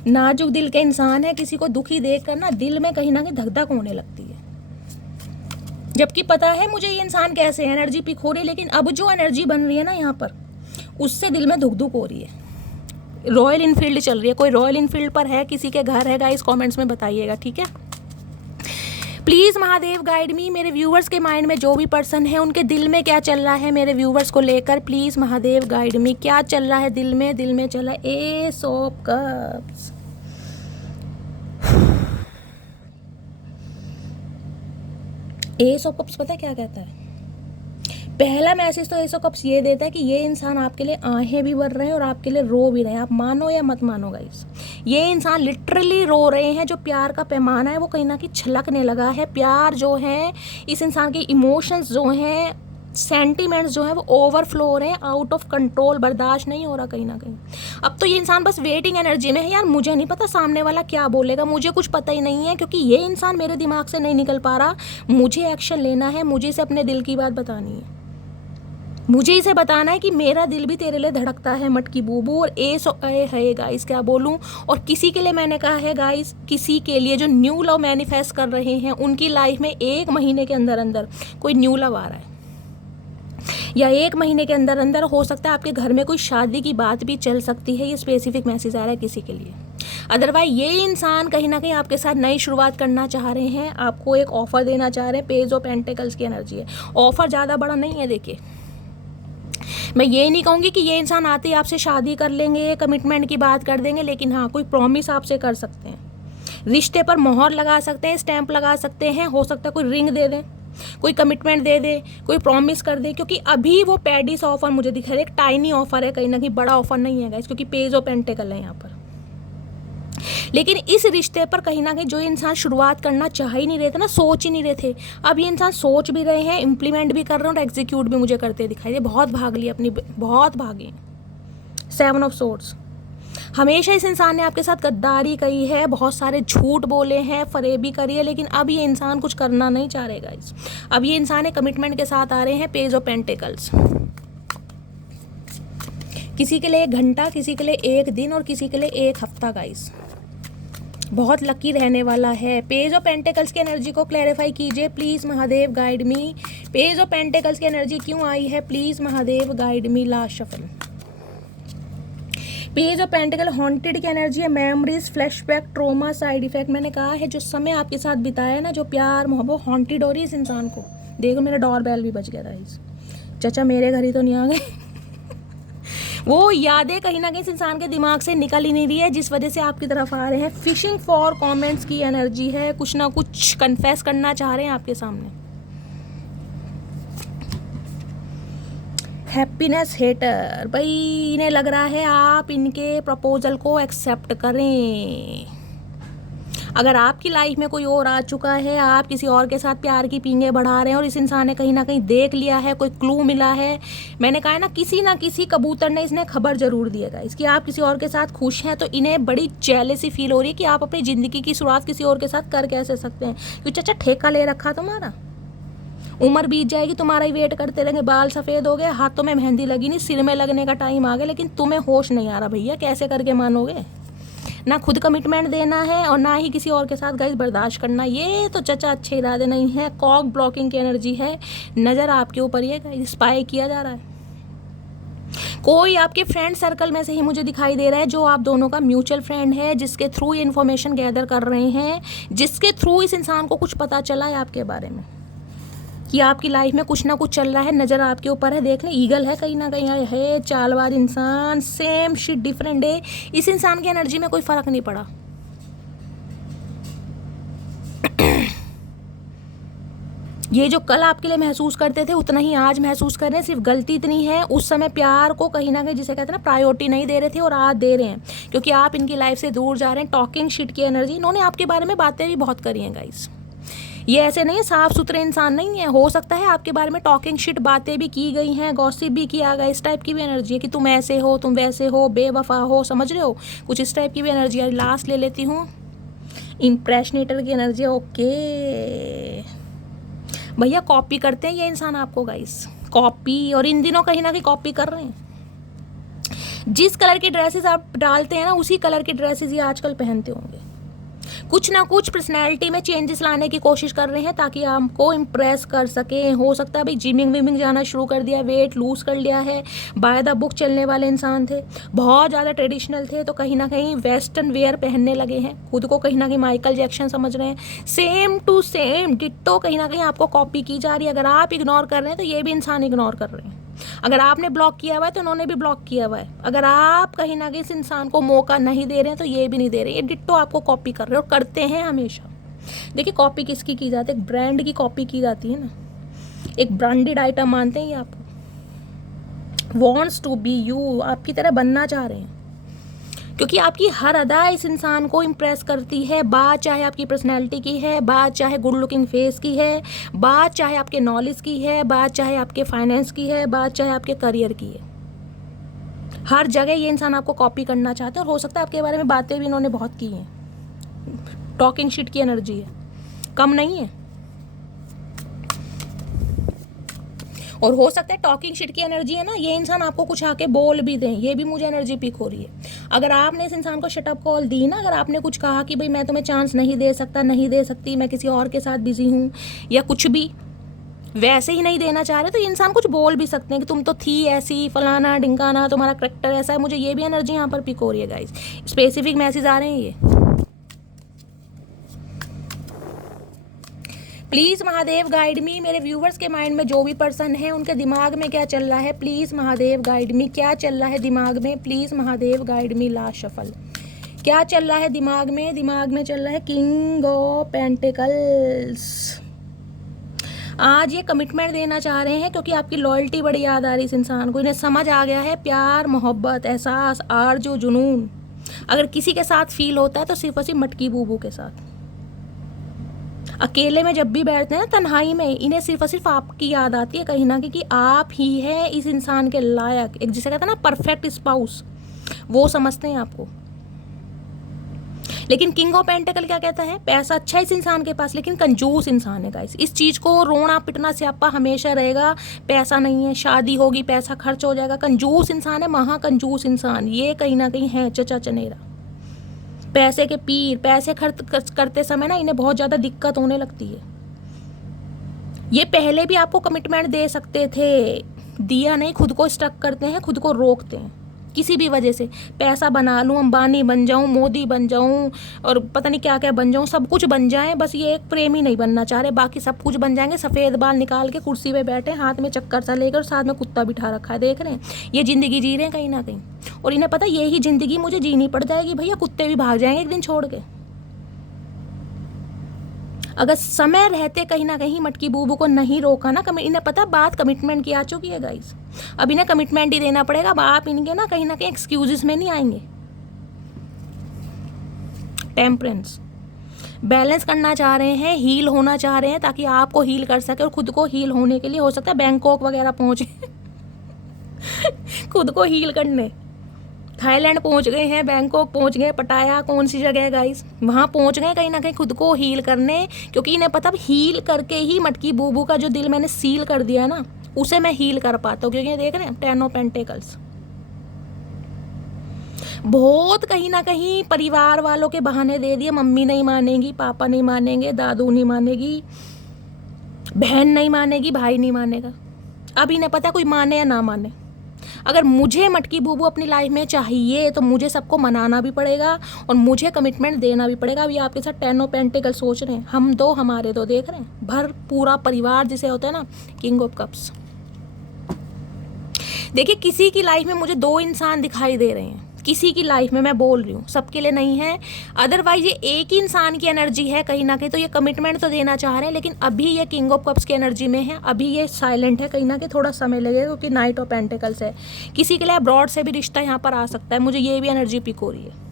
नाजुक दिल के इंसान है, किसी को दुखी देखकर ना दिल में कहीं ना कहीं धक धक होने लगती है, जबकि पता है मुझे ये इंसान कैसे एनर्जी पिक हो रही है, लेकिन अब जो एनर्जी बन रही है ना यहाँ पर, उससे दिल में धुक धुक हो रही है। रॉयल इनफील्ड चल रही है, कोई रॉयल इनफील्ड पर है, किसी के घर है गाइस, कमेंट्स में बताइएगा, ठीक है? प्लीज़ महादेव गाइड मी, मेरे व्यूवर्स के माइंड में जो भी पर्सन है उनके दिल में क्या चल रहा है मेरे व्यूवर्स को लेकर, प्लीज़ महादेव गाइड मी, क्या चल रहा है दिल में चल रहा है S of cups. S of cups पता है क्या कहता है? पहला मैसेज तो एस ऑफ कप्स ये देता है कि ये इंसान आपके लिए आहें भी भर रहे हैं और आपके लिए रो भी रहे हैं, आप मानो या मत मानो गाइस, ये इंसान लिटरली रो रहे हैं। जो प्यार का पैमाना है वो कहीं ना कहीं छलकने लगा है, प्यार जो है, इस इंसान के इमोशंस जो हैं, सेंटिमेंट्स जो हैं, वो ओवरफ्लो हो रहे हैं, आउट ऑफ कंट्रोल, बर्दाश्त नहीं हो रहा कहीं ना कहीं। अब तो ये इंसान बस वेटिंग एनर्जी में है, यार मुझे नहीं पता सामने वाला क्या बोलेगा, मुझे कुछ पता ही नहीं है, क्योंकि ये इंसान मेरे दिमाग से नहीं निकल पा रहा, मुझे एक्शन लेना है, मुझे इसे अपने दिल की बात बतानी है। मुझे इसे बताना है कि मेरा दिल भी तेरे लिए धड़कता है मटकी बूबू। और है गाइस, क्या बोलूं। और किसी के लिए मैंने कहा है गाइस, किसी के लिए जो न्यू लव मैनिफेस्ट कर रहे हैं, उनकी लाइफ में 1 महीने के अंदर अंदर कोई न्यू लव आ रहा है, या 1 महीने के अंदर अंदर हो सकता है आपके घर में कोई शादी की बात भी चल सकती है। ये स्पेसिफिक मैसेज आ रहा है किसी के लिए। अदरवाइज ये इंसान कहीं ना कहीं आपके साथ नई शुरुआत करना चाह रहे हैं, आपको एक ऑफर देना चाह रहे हैं। पेज ऑफ पेंटिकल्स की एनर्जी है। ऑफर ज़्यादा बड़ा नहीं है। देखिए, मैं ये नहीं कहूँगी कि ये इंसान आते ही आपसे शादी कर लेंगे, कमिटमेंट की बात कर देंगे, लेकिन हाँ, कोई प्रॉमिस आपसे कर सकते हैं, रिश्ते पर मोहर लगा सकते हैं, स्टैंप लगा सकते हैं। हो सकता है कोई रिंग दे दें, कोई कमिटमेंट दे दे, कोई प्रॉमिस कर दे। क्योंकि अभी वो पैडी सा ऑफर मुझे दिखा रहा है, एक टाइनी ऑफर है, कहीं ना कहीं बड़ा ऑफर नहीं है गाइस, क्योंकि पेज ऑफ पेंटिकल है यहाँ पर। लेकिन इस रिश्ते पर कहीं ना कहीं जो इंसान शुरुआत करना चाह ही नहीं रहे थे ना, सोच ही नहीं रहे थे, अब ये इंसान सोच भी रहे हैं, इम्प्लीमेंट भी कर रहे हैं और एग्जीक्यूट भी मुझे करते दिखाई दे। बहुत भाग लिए अपनी, बहुत भागे। 7 ऑफ सोर्ड्स। हमेशा इस इंसान ने आपके साथ गद्दारी करी है, बहुत सारे झूठ बोले हैं, फरेबी करी है, लेकिन अब ये इंसान कुछ करना नहीं चाह रहे गाइस। अब ये इंसान कमिटमेंट के साथ आ रहे हैं। Page of pentacles. किसी के लिए 1 घंटा, किसी के लिए 1 दिन और किसी के लिए 1 हफ्ता गाइस। बहुत लकी रहने वाला है। पेज ऑफ पेंटिकल्स की एनर्जी को क्लैरिफाई कीजिए please Mahadev, guide me. Page of pentacles की एनर्जी क्यों आई है, please Mahadev guide me. Last shuffle. Page of pentacle haunted की एनर्जी है। Memories, flashback, trauma, side effect. मैंने कहा है जो समय आपके साथ बिताया ना, जो प्यार मोहब्बत, हॉन्टेड हो रही है इस इंसान को। देखो मेरा डोर बेल भी बज गया था। इस चाचा मेरे घर ही तो नहीं आ गए। वो यादें कहीं ना कहीं इस इंसान के दिमाग से निकल ही नहीं रही है, जिस वजह से आपकी तरफ आ रहे हैं। फिशिंग फॉर कमेंट्स की एनर्जी है। कुछ ना कुछ कन्फेस करना चाह रहे हैं आपके सामने। Happiness hater. भाई इन्हें लग रहा है आप इनके प्रपोजल को एक्सेप्ट करें। अगर आपकी लाइफ में कोई और आ चुका है, आप किसी और के साथ प्यार की पींगे बढ़ा रहे हैं और इस इंसान ने कहीं ना कहीं देख लिया है, कोई क्लू मिला है। मैंने कहा है ना किसी कबूतर ने इसने खबर जरूर दिएगा इसकी आप किसी और के साथ खुश हैं, तो इन्हें बड़ी जेलसी फील हो रही है कि आप अपनी ज़िंदगी की शुरुआत किसी और के साथ कर कैसे सकते हैं। क्योंकि चाचा ठेका ले रखा तुम्हारा, उम्र बीत जाएगी, तुम्हारा ही वेट करते रहेंगे, बाल सफ़ेद हो गए, हाथों में मेहंदी लगी नहीं, सिर में लगने का टाइम आ गया, लेकिन तुम्हें होश नहीं आ रहा भैया, कैसे करके मानोगे। ना खुद कमिटमेंट देना है और ना ही किसी और के साथ गाइस बर्दाश्त करना। ये तो चचा अच्छे इरादे नहीं है। कॉक ब्लॉकिंग की एनर्जी है। नज़र आपके ऊपर ही है गाइस, स्पाई किया जा रहा है। कोई आपके फ्रेंड सर्कल में से ही मुझे दिखाई दे रहा है, जो आप दोनों का म्यूचुअल फ्रेंड है, जिसके थ्रू ये इन्फॉर्मेशन गैदर कर रहे हैं, जिसके थ्रू इस इंसान को कुछ पता चला है आपके बारे में कि आपकी लाइफ में कुछ ना कुछ चल रहा है। नज़र आपके ऊपर है। देख लें, ईगल है कहीं ना कहीं है। चालबाज इंसान, सेम शिट डिफरेंट डे। इस इंसान की एनर्जी में कोई फ़र्क नहीं पड़ा। ये जो कल आपके लिए महसूस करते थे उतना ही आज महसूस कर रहे हैं। सिर्फ गलती इतनी है, उस समय प्यार को कहीं ना कहीं, जिसे कहते हैं ना, प्रायोरिटी नहीं दे रहे थे और आज दे रहे हैं, क्योंकि आप इनकी लाइफ से दूर जा रहे हैं। टॉकिंग शिट की एनर्जी। इन्होंने आपके बारे में बातें भी बहुत करी हैं गाइस। ये ऐसे नहीं है, साफ सुथरे इंसान नहीं है। हो सकता है आपके बारे में टॉकिंग शिट बातें भी की गई हैं, गॉसिप भी किया गया। इस टाइप की भी एनर्जी है कि तुम ऐसे हो, तुम वैसे हो, बेवफा हो, समझ रहे हो, कुछ इस टाइप की भी एनर्जी है। लास्ट ले लेती हूँ, इम्प्रेशनेटर की एनर्जी। ओके भैया, कॉपी करते हैं ये इंसान आपको गाइस, कॉपी। और इन दिनों कहीं ना कहीं कॉपी कर रहे हैं। जिस कलर की ड्रेसेस आप डालते हैं ना, उसी कलर की ड्रेसेस ये आजकल पहनते होंगे। कुछ ना कुछ पर्सनैलिटी में चेंजेस लाने की कोशिश कर रहे हैं ताकि आपको इम्प्रेस कर सकें। हो सकता है भाई जिमिंग विमिंग जाना शुरू कर दिया, वेट लूज कर लिया है। बाय द बुक चलने वाले इंसान थे, बहुत ज़्यादा ट्रेडिशनल थे, तो कहीं ना कहीं वेस्टर्न वेयर पहनने लगे हैं। खुद को कहीं ना कहीं माइकल जैक्सन समझ रहे हैं। सेम टू सेम डिट्टो कहीं ना कहीं आपको कॉपी की जा रही है। अगर आप इग्नोर कर रहे हैं तो ये भी इंसान इग्नोर कर रहे हैं। अगर आपने ब्लॉक किया हुआ है तो उन्होंने भी ब्लॉक किया हुआ है। अगर आप कहीं ना कहीं इस इंसान को मौका नहीं दे रहे हैं तो ये भी नहीं दे रहे। ये डिट्टो आपको कॉपी कर रहे हैं और करते हैं हमेशा। देखिए, कॉपी किसकी की जाती है? एक ब्रांड की कॉपी की जाती है ना, एक ब्रांडेड आइटम मानते हैं ये आपको। वॉन्ट्स टू बी यू, आपकी तरह बनना चाह रहे हैं, क्योंकि आपकी हर अदा इस इंसान को इम्प्रेस करती है। बात चाहे आपकी पर्सनैलिटी की है, बात चाहे गुड लुकिंग फेस की है, बात चाहे आपके नॉलेज की है, बात चाहे आपके फाइनेंस की है, बात चाहे आपके करियर की है। हर जगह ये इंसान आपको कॉपी करना चाहते हैं और हो सकता है आपके बारे में बातें भी इन्होंने बहुत की हैं। टॉकिंग शिट की एनर्जी है, कम नहीं है। और हो सकता है टॉकिंग शिट की एनर्जी है ना, ये इंसान आपको कुछ आके बोल भी दें, ये भी मुझे एनर्जी पिक हो रही है। अगर आपने इस इंसान को शट अप कॉल दी ना, अगर आपने कुछ कहा कि भाई मैं तुम्हें चांस नहीं दे सकता, नहीं दे सकती, मैं किसी और के साथ बिजी हूँ, या कुछ भी वैसे ही नहीं देना चाह रहे, तो ये इंसान कुछ बोल भी सकते हैं कि तुम तो थी ऐसी, फलाना ढिंकाना, तुम्हारा करेक्टर ऐसा है। मुझे ये भी एनर्जी यहाँ पर पिक हो रही है गाइस, स्पेसिफिक मैसेज आ रहे हैं ये। प्लीज़ महादेव गाइड मी, मेरे व्यूवर्स के माइंड में जो भी पर्सन है उनके दिमाग में क्या चल रहा है, प्लीज़ महादेव गाइड मी, क्या चल रहा है दिमाग में, please Mahadev guide me. Last shuffle, क्या चल रहा है दिमाग में? दिमाग में चल रहा है किंग ऑफ पेंटिकल्स। आज ये कमिटमेंट देना चाह रहे हैं क्योंकि आपकी लॉयल्टी बड़ी याद आ रही है इस इंसान को। इन्हें समझ आ गया है प्यार, मोहब्बत, एहसास, आरज़ू, जुनून अगर किसी के साथ फील होता है तो सिर्फ और सिर्फ मटकी बूबू के साथ। अकेले में जब भी बैठते हैं ना, तन्हाई में, इन्हें सिर्फ और सिर्फ आपकी याद आती है कहीं ना कहीं, कि आप ही हैं इस इंसान के लायक। एक जिसे कहते हैं ना परफेक्ट स्पाउस, वो समझते हैं आपको। लेकिन किंग ऑफ पेंटिकल क्या कहता है? पैसा अच्छा है इस इंसान के पास, लेकिन कंजूस इंसान है गाइस। इस चीज़ को रोना पिटना स्यापा हमेशा रहेगा, पैसा नहीं है, शादी होगी पैसा खर्च हो जाएगा। कंजूस इंसान है, महा कंजूस इंसान ये कहीं ना कहीं है, चचा चनेरा, पैसे के पीर। पैसे खर्च करते समय ना इन्हें बहुत ज़्यादा दिक्कत होने लगती है। ये पहले भी आपको कमिटमेंट दे सकते थे, दिया नहीं, खुद को स्टक करते हैं, खुद को रोकते हैं किसी भी वजह से। पैसा बना लूँ, अंबानी बन जाऊँ, मोदी बन जाऊँ, और पता नहीं क्या क्या बन जाऊँ, सब कुछ बन जाए, बस ये एक प्रेमी नहीं बनना चाह रहे, बाकी सब कुछ बन जाएंगे। सफ़ेद बाल निकाल के कुर्सी पे बैठे, हाथ में चक्कर सा लेकर, साथ में कुत्ता बिठा रखा है, देख रहे हैं ये ज़िंदगी जी रहे हैं कहीं ना कहीं। और इन्हें पता यही ज़िंदगी मुझे जीनी पड़ जाएगी भैया, कुत्ते भी भाग जाएंगे एक दिन छोड़ के। अगर समय रहते कहीं ना कहीं मटकी बूबू को नहीं रोका ना, इन्हें पता बात कमिटमेंट की आ चुकी है गाइस। अब इन्हें कमिटमेंट ही देना पड़ेगा। अब आप इनके ना कहीं एक्सक्यूजेस में नहीं आएंगे। टेम्परेंस, बैलेंस करना चाह रहे हैं, हील होना चाह रहे हैं ताकि आपको हील कर सके, और खुद को हील होने के लिए हो सकता है बैंकॉक वगैरह पहुंचे खुद को हील करने थाईलैंड पहुंच गए हैं, बैंकॉक पहुंच गए, पटाया कौन सी जगह है गाइस, वहाँ पहुंच गए कहीं ना कहीं खुद को हील करने। क्योंकि इन्हें पता हील करके ही मटकी बूबू का जो दिल मैंने सील कर दिया है ना, उसे मैं हील कर पाता हूँ। क्योंकि देख रहे हैं 10 ऑफ पेंटिकल्स, बहुत कहीं ना कहीं परिवार वालों के बहाने दे दिए। मम्मी नहीं मानेगी, पापा नहीं मानेंगे, दादू नहीं मानेगी, बहन नहीं मानेगी, भाई नहीं मानेगा। अब इन्हें पता कोई माने या ना माने, अगर मुझे मटकी बूबू अपनी लाइफ में चाहिए तो मुझे सबको मनाना भी पड़ेगा और मुझे कमिटमेंट देना भी पड़ेगा। अभी आपके साथ 10 ऑफ पेंटिकल सोच रहे हैं, हम दो हमारे दो, देख रहे हैं भर पूरा परिवार जिसे होता है ना, किंग ऑफ कप्स। देखिए किसी की लाइफ में मुझे 2 इंसान दिखाई दे रहे हैं, किसी की लाइफ में, मैं बोल रही हूँ सबके लिए नहीं है। अदरवाइज ये एक ही इंसान की एनर्जी है कहीं ना कहीं, तो ये कमिटमेंट तो देना चाह रहे हैं, लेकिन अभी ये किंग ऑफ कप्स की एनर्जी में है। अभी ये साइलेंट है कहीं ना कहीं, थोड़ा समय लगेगा क्योंकि नाइट ऑफ पेंटिकल्स है। किसी के लिए अब्रॉड से भी रिश्ता यहाँ पर आ सकता है, मुझे ये भी एनर्जी पिक हो रही है।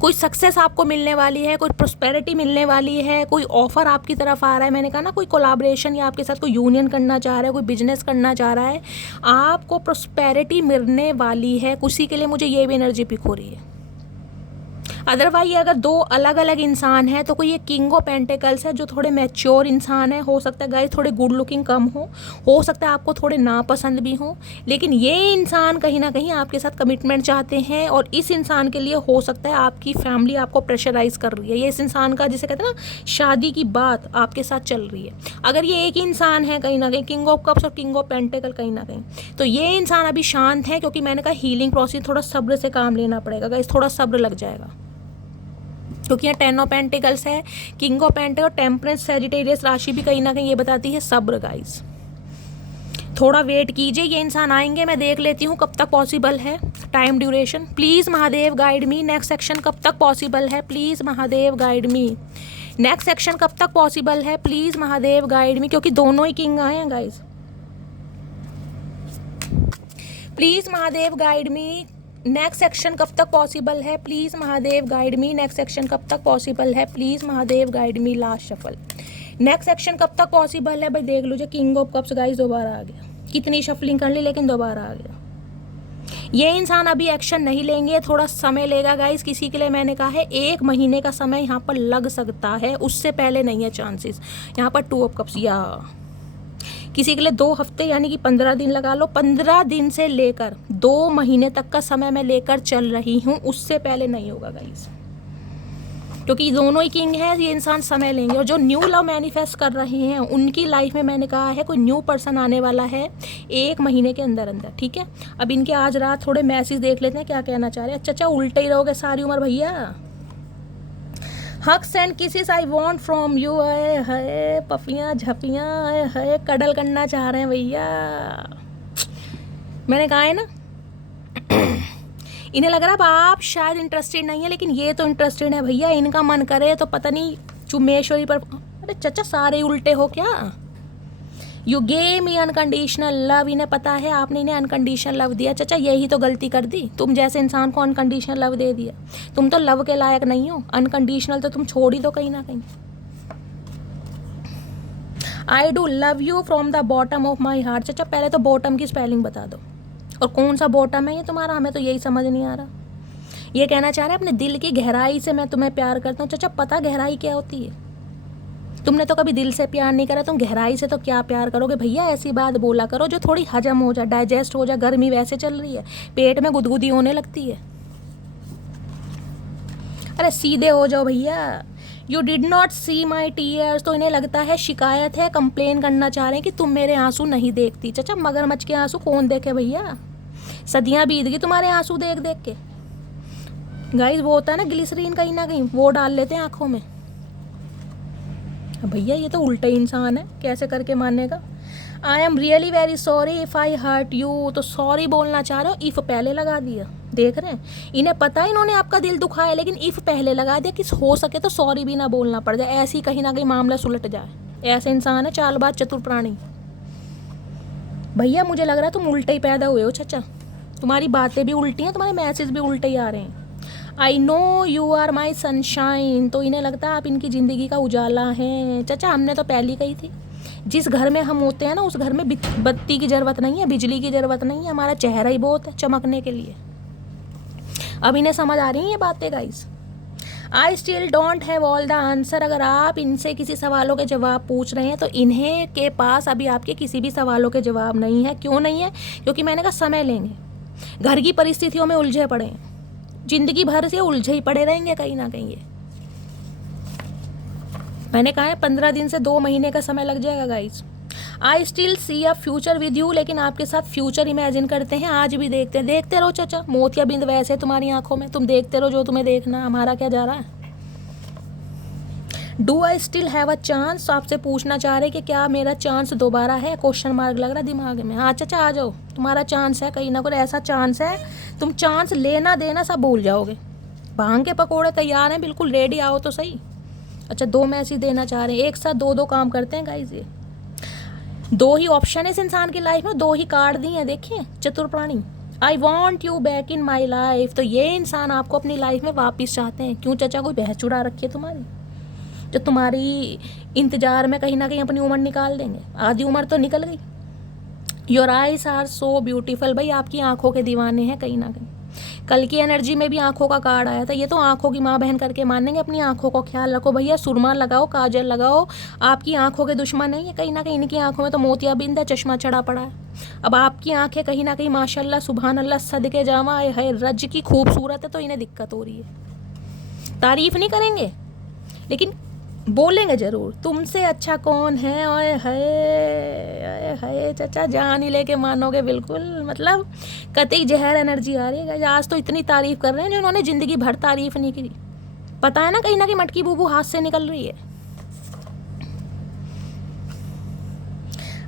कोई सक्सेस आपको मिलने वाली है, कोई प्रोस्पेरिटी मिलने वाली है, कोई ऑफर आपकी तरफ आ रहा है। मैंने कहा ना, कोई कोलैबोरेशन या आपके साथ कोई यूनियन करना चाह रहा है, कोई बिजनेस करना चाह रहा है, आपको प्रोस्पेरिटी मिलने वाली है। किसी के लिए मुझे ये भी एनर्जी पिक हो रही है। अदरवाइज अगर 2 अलग अलग इंसान हैं तो कोई ये किंग ऑफ पेंटिकल्स है जो थोड़े मैच्योर इंसान है। हो सकता है गाइस थोड़े गुड लुकिंग कम हो सकता है आपको थोड़े नापसंद भी हो, लेकिन ये इंसान कहीं ना कहीं आपके साथ कमिटमेंट चाहते हैं। और इस इंसान के लिए हो सकता है आपकी फैमिली आपको प्रेशराइज कर रही है। ये इस इंसान का जिसे कहते हैं ना शादी की बात आपके साथ चल रही है। अगर ये एक ही इंसान है कहीं ना कहीं, किंग ऑफ कप्स और किंग ऑफ पेंटिकल कहीं ना कहीं, तो ये इंसान अभी शांत है क्योंकि मैंने कहा हीलिंग प्रोसेस, थोड़ा सब्र से काम लेना पड़ेगा गाइस, थोड़ा सब्र लग जाएगा। क्योंकि यहाँ 10 ऑफ पेंटिकल्स है, king of pentacle, temperance, Sagittarius राशि भी कहीं ना कहीं ये बताती है सब्र गाइस। थोड़ा वेट कीजिए, ये इंसान आएंगे, मैं देख लेती हूँ कब तक पॉसिबल है, time duration. Please Mahadev guide me, next section कब तक पॉसिबल है, please Mahadev guide me. Next section कब तक पॉसिबल है, प्लीज़ महादेव गाइड मी, क्योंकि दोनों ही किंग आए हैं guys. Please Mahadev guide me, next section कब तक पॉसिबल है, please Mahadev guide me. Next section कब तक पॉसिबल है, please Mahadev guide me. Last shuffle, next section कब तक पॉसिबल है भाई, देख लीजिए किंग ऑफ कप्स गाइस दोबारा आ गया। कितनी शफलिंग कर ली लेकिन दोबारा आ गया। ये इंसान अभी एक्शन नहीं लेंगे, थोड़ा समय लेगा गाइस। किसी के लिए मैंने कहा है 1 महीने का समय यहाँ पर लग सकता है, उससे पहले नहीं है चांसेस। यहाँ पर 2 ऑफ कप्स, या किसी के लिए 2 हफ्ते यानी कि 15 दिन लगा लो, 15 दिन से लेकर 2 महीने तक का समय मैं लेकर चल रही हूँ, उससे पहले नहीं होगा गाइस, क्योंकि दोनों ही किंग है, ये इंसान समय लेंगे। और जो न्यू लव मैनिफेस्ट कर रहे हैं उनकी लाइफ में मैंने कहा है कोई न्यू पर्सन आने वाला है 1 महीने के अंदर अंदर, ठीक है। अब इनके आज रात थोड़े मैसेज देख लेते हैं क्या कहना चाह रहे हैं। अच्छा उल्टे ही रहोगे सारी उम्र भैया। Hugs and kisses I want from you, आए हाय पफियाँ झपियाँ, आए हाय कडल करना चाह रहे हैं भैया। मैंने कहा है ना इन्हें लग रहा है आप शायद इंटरेस्टेड नहीं है, लेकिन ये तो इंटरेस्टेड है भैया। इनका मन करे तो पता नहीं चुमेश्वरी पर। अरे चाचा सारे उल्टे हो क्या। You gave me unconditional love, इन्हें पता है आपने इन्हें अनकंडीशनल लव दिया। चाचा यही तो गलती कर दी, तुम जैसे इंसान को अनकंडीशनल लव दे दिया। तुम तो लव के लायक नहीं हो, अनकंडीशनल तो तुम छोड़ ही दो कहीं ना कहीं। I do love you from the bottom of my heart. चाचा पहले तो बॉटम की स्पेलिंग बता दो, और कौन सा बॉटम है ये तुम्हारा, हमें तो यही समझ नहीं आ रहा। ये कहना चाह रहे हैं अपने दिल की गहराई से मैं तुम्हें प्यार करता हूँ। चाचा पता गहराई क्या होती है, तुमने तो कभी दिल से प्यार नहीं करा, तुम गहराई से तो क्या प्यार करोगे भैया। ऐसी बात बोला करो जो थोड़ी हजम हो जाए, डाइजेस्ट हो जाए। गर्मी वैसे चल रही है, पेट में गुदगुदी होने लगती है। अरे सीधे हो जाओ भैया। You did not see my tears, तो इन्हें लगता है शिकायत है, कंप्लेन करना चाह रहे हैं कि तुम मेरे आंसू नहीं देखती। चाचा मगरमच्छ के आंसू कौन देखे भैया, सदियां बीत गई तुम्हारे आंसू देख देख के। गाइस वो होता है ना ग्लिसरीन कहीं ना कहीं, वो डाल लेते हैं आंखों में। भैया ये तो उल्टा इंसान है, कैसे करके मानेगा। I am really very sorry if I hurt you, तो सॉरी बोलना चाह रहे हो, इफ़ पहले लगा दिया। देख रहे हैं इन्हें पता है इन्होंने आपका दिल दुखाया, लेकिन इफ़ पहले लगा दिया कि हो सके तो सॉरी भी ना बोलना पड़ जाए, ऐसी कहीं ना कहीं मामला सुलट जाए। ऐसे इंसान है चालबाज चतुर प्राणी। भैया मुझे लग रहा है तुम उल्टे ही पैदा हुए हो चाचा, तुम्हारी बातें भी उल्टी हैं, तुम्हारे मैसेज भी उल्टे ही आ रहे हैं। I know you are my sunshine, तो इन्हें लगता है आप इनकी ज़िंदगी का उजाला हैं। चाचा हमने तो पहली कही थी, जिस घर में हम होते हैं ना उस घर में बत्ती की ज़रूरत नहीं है, बिजली की ज़रूरत नहीं है, हमारा चेहरा ही बहुत है चमकने के लिए। अब इन्हें समझ आ रही हैं ये बातें guys. I still don't have all the answer, अगर आप इनसे किसी सवालों के जवाब पूछ रहे हैं तो इन्हें के पास अभी आपके किसी भी सवालों के जवाब नहीं है। क्यों नहीं है, क्योंकि मैंने कहा समय लेंगे, घर की परिस्थितियों में उलझे पड़े हैं, जिंदगी भर से उलझे ही पड़े रहेंगे कहीं ना कहीं। ये मैंने कहा है 15 दिन से 2 महीने का समय लग जाएगा guys. I still see a future with you, लेकिन आपके साथ फ्यूचर इमेजिन करते हैं, आज भी देखते हैं। देखते रहो चाचा, मोतिया बिंद वैसे तुम्हारी आंखों में, तुम देखते रहो जो तुम्हें देखना, हमारा क्या जा रहा है। Do I still have a chance, आपसे पूछना चाह रहे कि क्या मेरा चांस दोबारा है, क्वेश्चन मार्क लग रहा दिमाग में। हाँ चाचा आ जाओ, तुम्हारा चांस है, कहीं ना कोई ऐसा चांस है, तुम चांस लेना देना सब भूल जाओगे। भांग के पकोड़े तैयार हैं, बिल्कुल रेडी, आओ तो सही। अच्छा 2 मैसेज देना चाह रहे हैं, एक साथ 2 काम करते हैं गाइस। ये 2 ही ऑप्शन है इस इंसान की लाइफ में, 2 ही कार्ड दिए हैं, देखिए चतुर प्राणी। I want you back in my life, तो ये इंसान आपको अपनी लाइफ में वापस चाहते हैं। क्यों चाचा, कोई बहस चुरा रखी है तुम्हारी, जो तुम्हारी इंतजार में कहीं ना कहीं अपनी उम्र निकाल देंगे। आधी उम्र तो निकल गई। Your eyes are so beautiful, भाई आपकी आंखों के दीवाने हैं कहीं ना कहीं। कल की एनर्जी में भी आंखों का कार्ड आया था, ये तो आंखों की माँ बहन करके मानेंगे। अपनी आंखों को ख्याल रखो भैया, सुरमा लगाओ, काजल लगाओ, आपकी आंखों के दुश्मन नहीं है कहीं ना कहीं। इनकी आंखों में तो मोतियाबिंद है, चश्मा चढ़ा पड़ा है। अब आपकी आंखें कहीं ना कहीं माशाल्लाह सुभान अल्लाह सदके जावा है रज की खूबसूरत है, तो इन्हें दिक्कत हो रही है। तारीफ नहीं करेंगे लेकिन बोलेंगे जरूर, तुमसे अच्छा कौन है। ओए हाय चाचा, जान ही लेके मानोगे बिल्कुल, मतलब कतई जहर एनर्जी आ रही है। आज तो इतनी तारीफ कर रहे हैं जो उन्होंने जिंदगी भर तारीफ नहीं की। पता है ना कहीं ना कहीं मटकी बूबू हाथ से निकल रही है।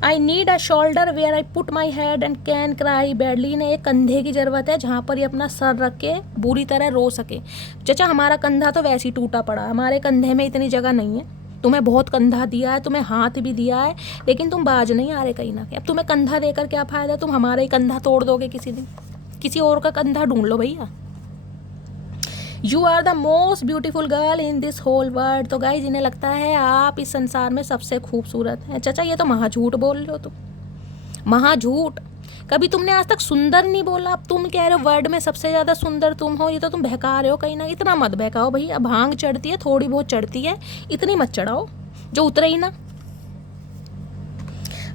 I need a shoulder where I put my head and can cry badly, इन्हें एक कंधे की ज़रूरत है जहाँ पर ये अपना सर रख के बुरी तरह रो सके। चाचा हमारा कंधा तो वैसे ही टूटा पड़ा, हमारे कंधे में इतनी जगह नहीं है। तुम्हें बहुत कंधा दिया है, तुम्हें हाथ भी दिया है, लेकिन तुम बाज नहीं आ रहे कहीं ना कहीं। अब तुम्हें कंधा देकर क्या फ़ायदा, तुम हमारा ही कंधा तोड़ दोगे किसी दिन, किसी और का कंधा ढूंढ लो भैया। You are the most beautiful girl in this whole world, तो गाइज इन्हें लगता है आप इस संसार में सबसे खूबसूरत हैं। चाचा ये तो महाझूठ बोल रहे हो तुम, महाझूठ। कभी तुमने आज तक सुंदर नहीं बोला, अब तुम कह रहे हो वर्ल्ड में सबसे ज़्यादा सुंदर तुम हो। ये तो तुम बहका रहे हो कहीं ना। इतना मत बहकाओ भैया, भांग चढ़ती है, थोड़ी बहुत चढ़ती है, इतनी मत चढ़ाओ जो उतरे ही ना।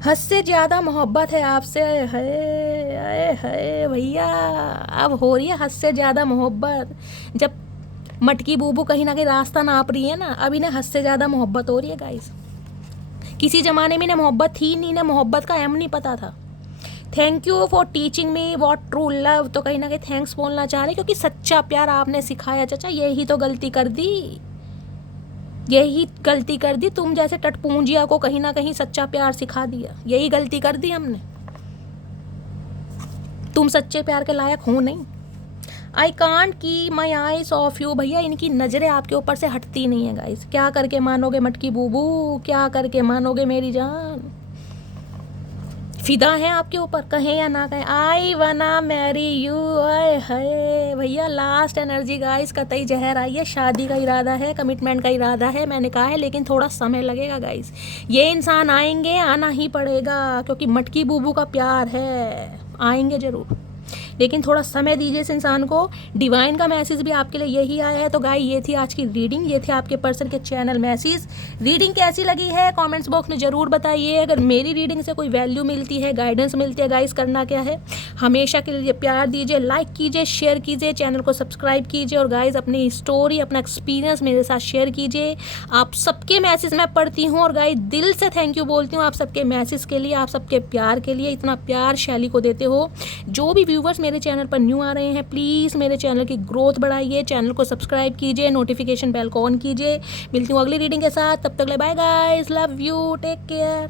हद से ज़्यादा मोहब्बत है आपसे, है है भैया। अब हो रही है हद से ज़्यादा मोहब्बत। जब मटकी बूबू कहीं ना कहीं रास्ता नाप रही है ना, अब इन्हें हद से ज़्यादा मोहब्बत हो रही है गाइस। किसी ज़माने में इन्हें मोहब्बत थी नहीं, इन्हें मोहब्बत का एम नहीं पता था। Thank you for teaching me what true love, तो कहीं ना कहीं थैंक्स बोलना चाह रहे, क्योंकि सच्चा प्यार आपने सिखाया चाचा। यही तो गलती कर दी, यही गलती कर दी। तुम जैसे टटपूंजिया को कहीं ना कहीं सच्चा प्यार सिखा दिया, यही गलती कर दी हमने। तुम सच्चे प्यार के लायक हो नहीं। आई कांट की माई आईज ऑफ यू, भैया इनकी नज़रें आपके ऊपर से हटती नहीं है गाइस। क्या करके मानोगे मटकी बूबू, क्या करके मानोगे मेरी जान। फिदा है आपके ऊपर, कहें या ना कहें। आई वना मैरी यू, आए है भैया। लास्ट एनर्जी गाइस, कतई जहर आई है। शादी का इरादा है, कमिटमेंट का इरादा है, मैंने कहा है, लेकिन थोड़ा समय लगेगा गाइस। ये इंसान आएंगे, आना ही पड़ेगा, क्योंकि मटकी बूबू का प्यार है, आएंगे ज़रूर, लेकिन थोड़ा समय दीजिए इस इंसान को। डिवाइन का मैसेज भी आपके लिए यही आया है। तो गाइस ये थी आज की रीडिंग, ये थे आपके पर्सन के चैनल मैसेज। रीडिंग कैसी लगी है कमेंट्स बॉक्स में ज़रूर बताइए। अगर मेरी रीडिंग से कोई वैल्यू मिलती है, गाइडेंस मिलती है गाइस, करना क्या है, हमेशा के लिए प्यार दीजिए, लाइक कीजिए, शेयर कीजिए, चैनल को सब्सक्राइब कीजिए, और गाइस अपनी स्टोरी, अपना एक्सपीरियंस मेरे साथ शेयर कीजिए। आप सबके मैसेज मैं पढ़ती हूँ, और गाइस दिल से थैंक यू बोलती हूँ आप सबके मैसेज के लिए, आप सबके प्यार के लिए। इतना प्यार शैली को देते हो। जो भी व्यूवर्स मेरे चैनल पर न्यू आ रहे हैं, प्लीज़ मेरे चैनल की ग्रोथ बढ़ाइए, चैनल को सब्सक्राइब कीजिए, नोटिफिकेशन बेल को ऑन कीजिए। मिलती हूँ अगली रीडिंग के साथ, तब तक ले bye guys, love you, take care.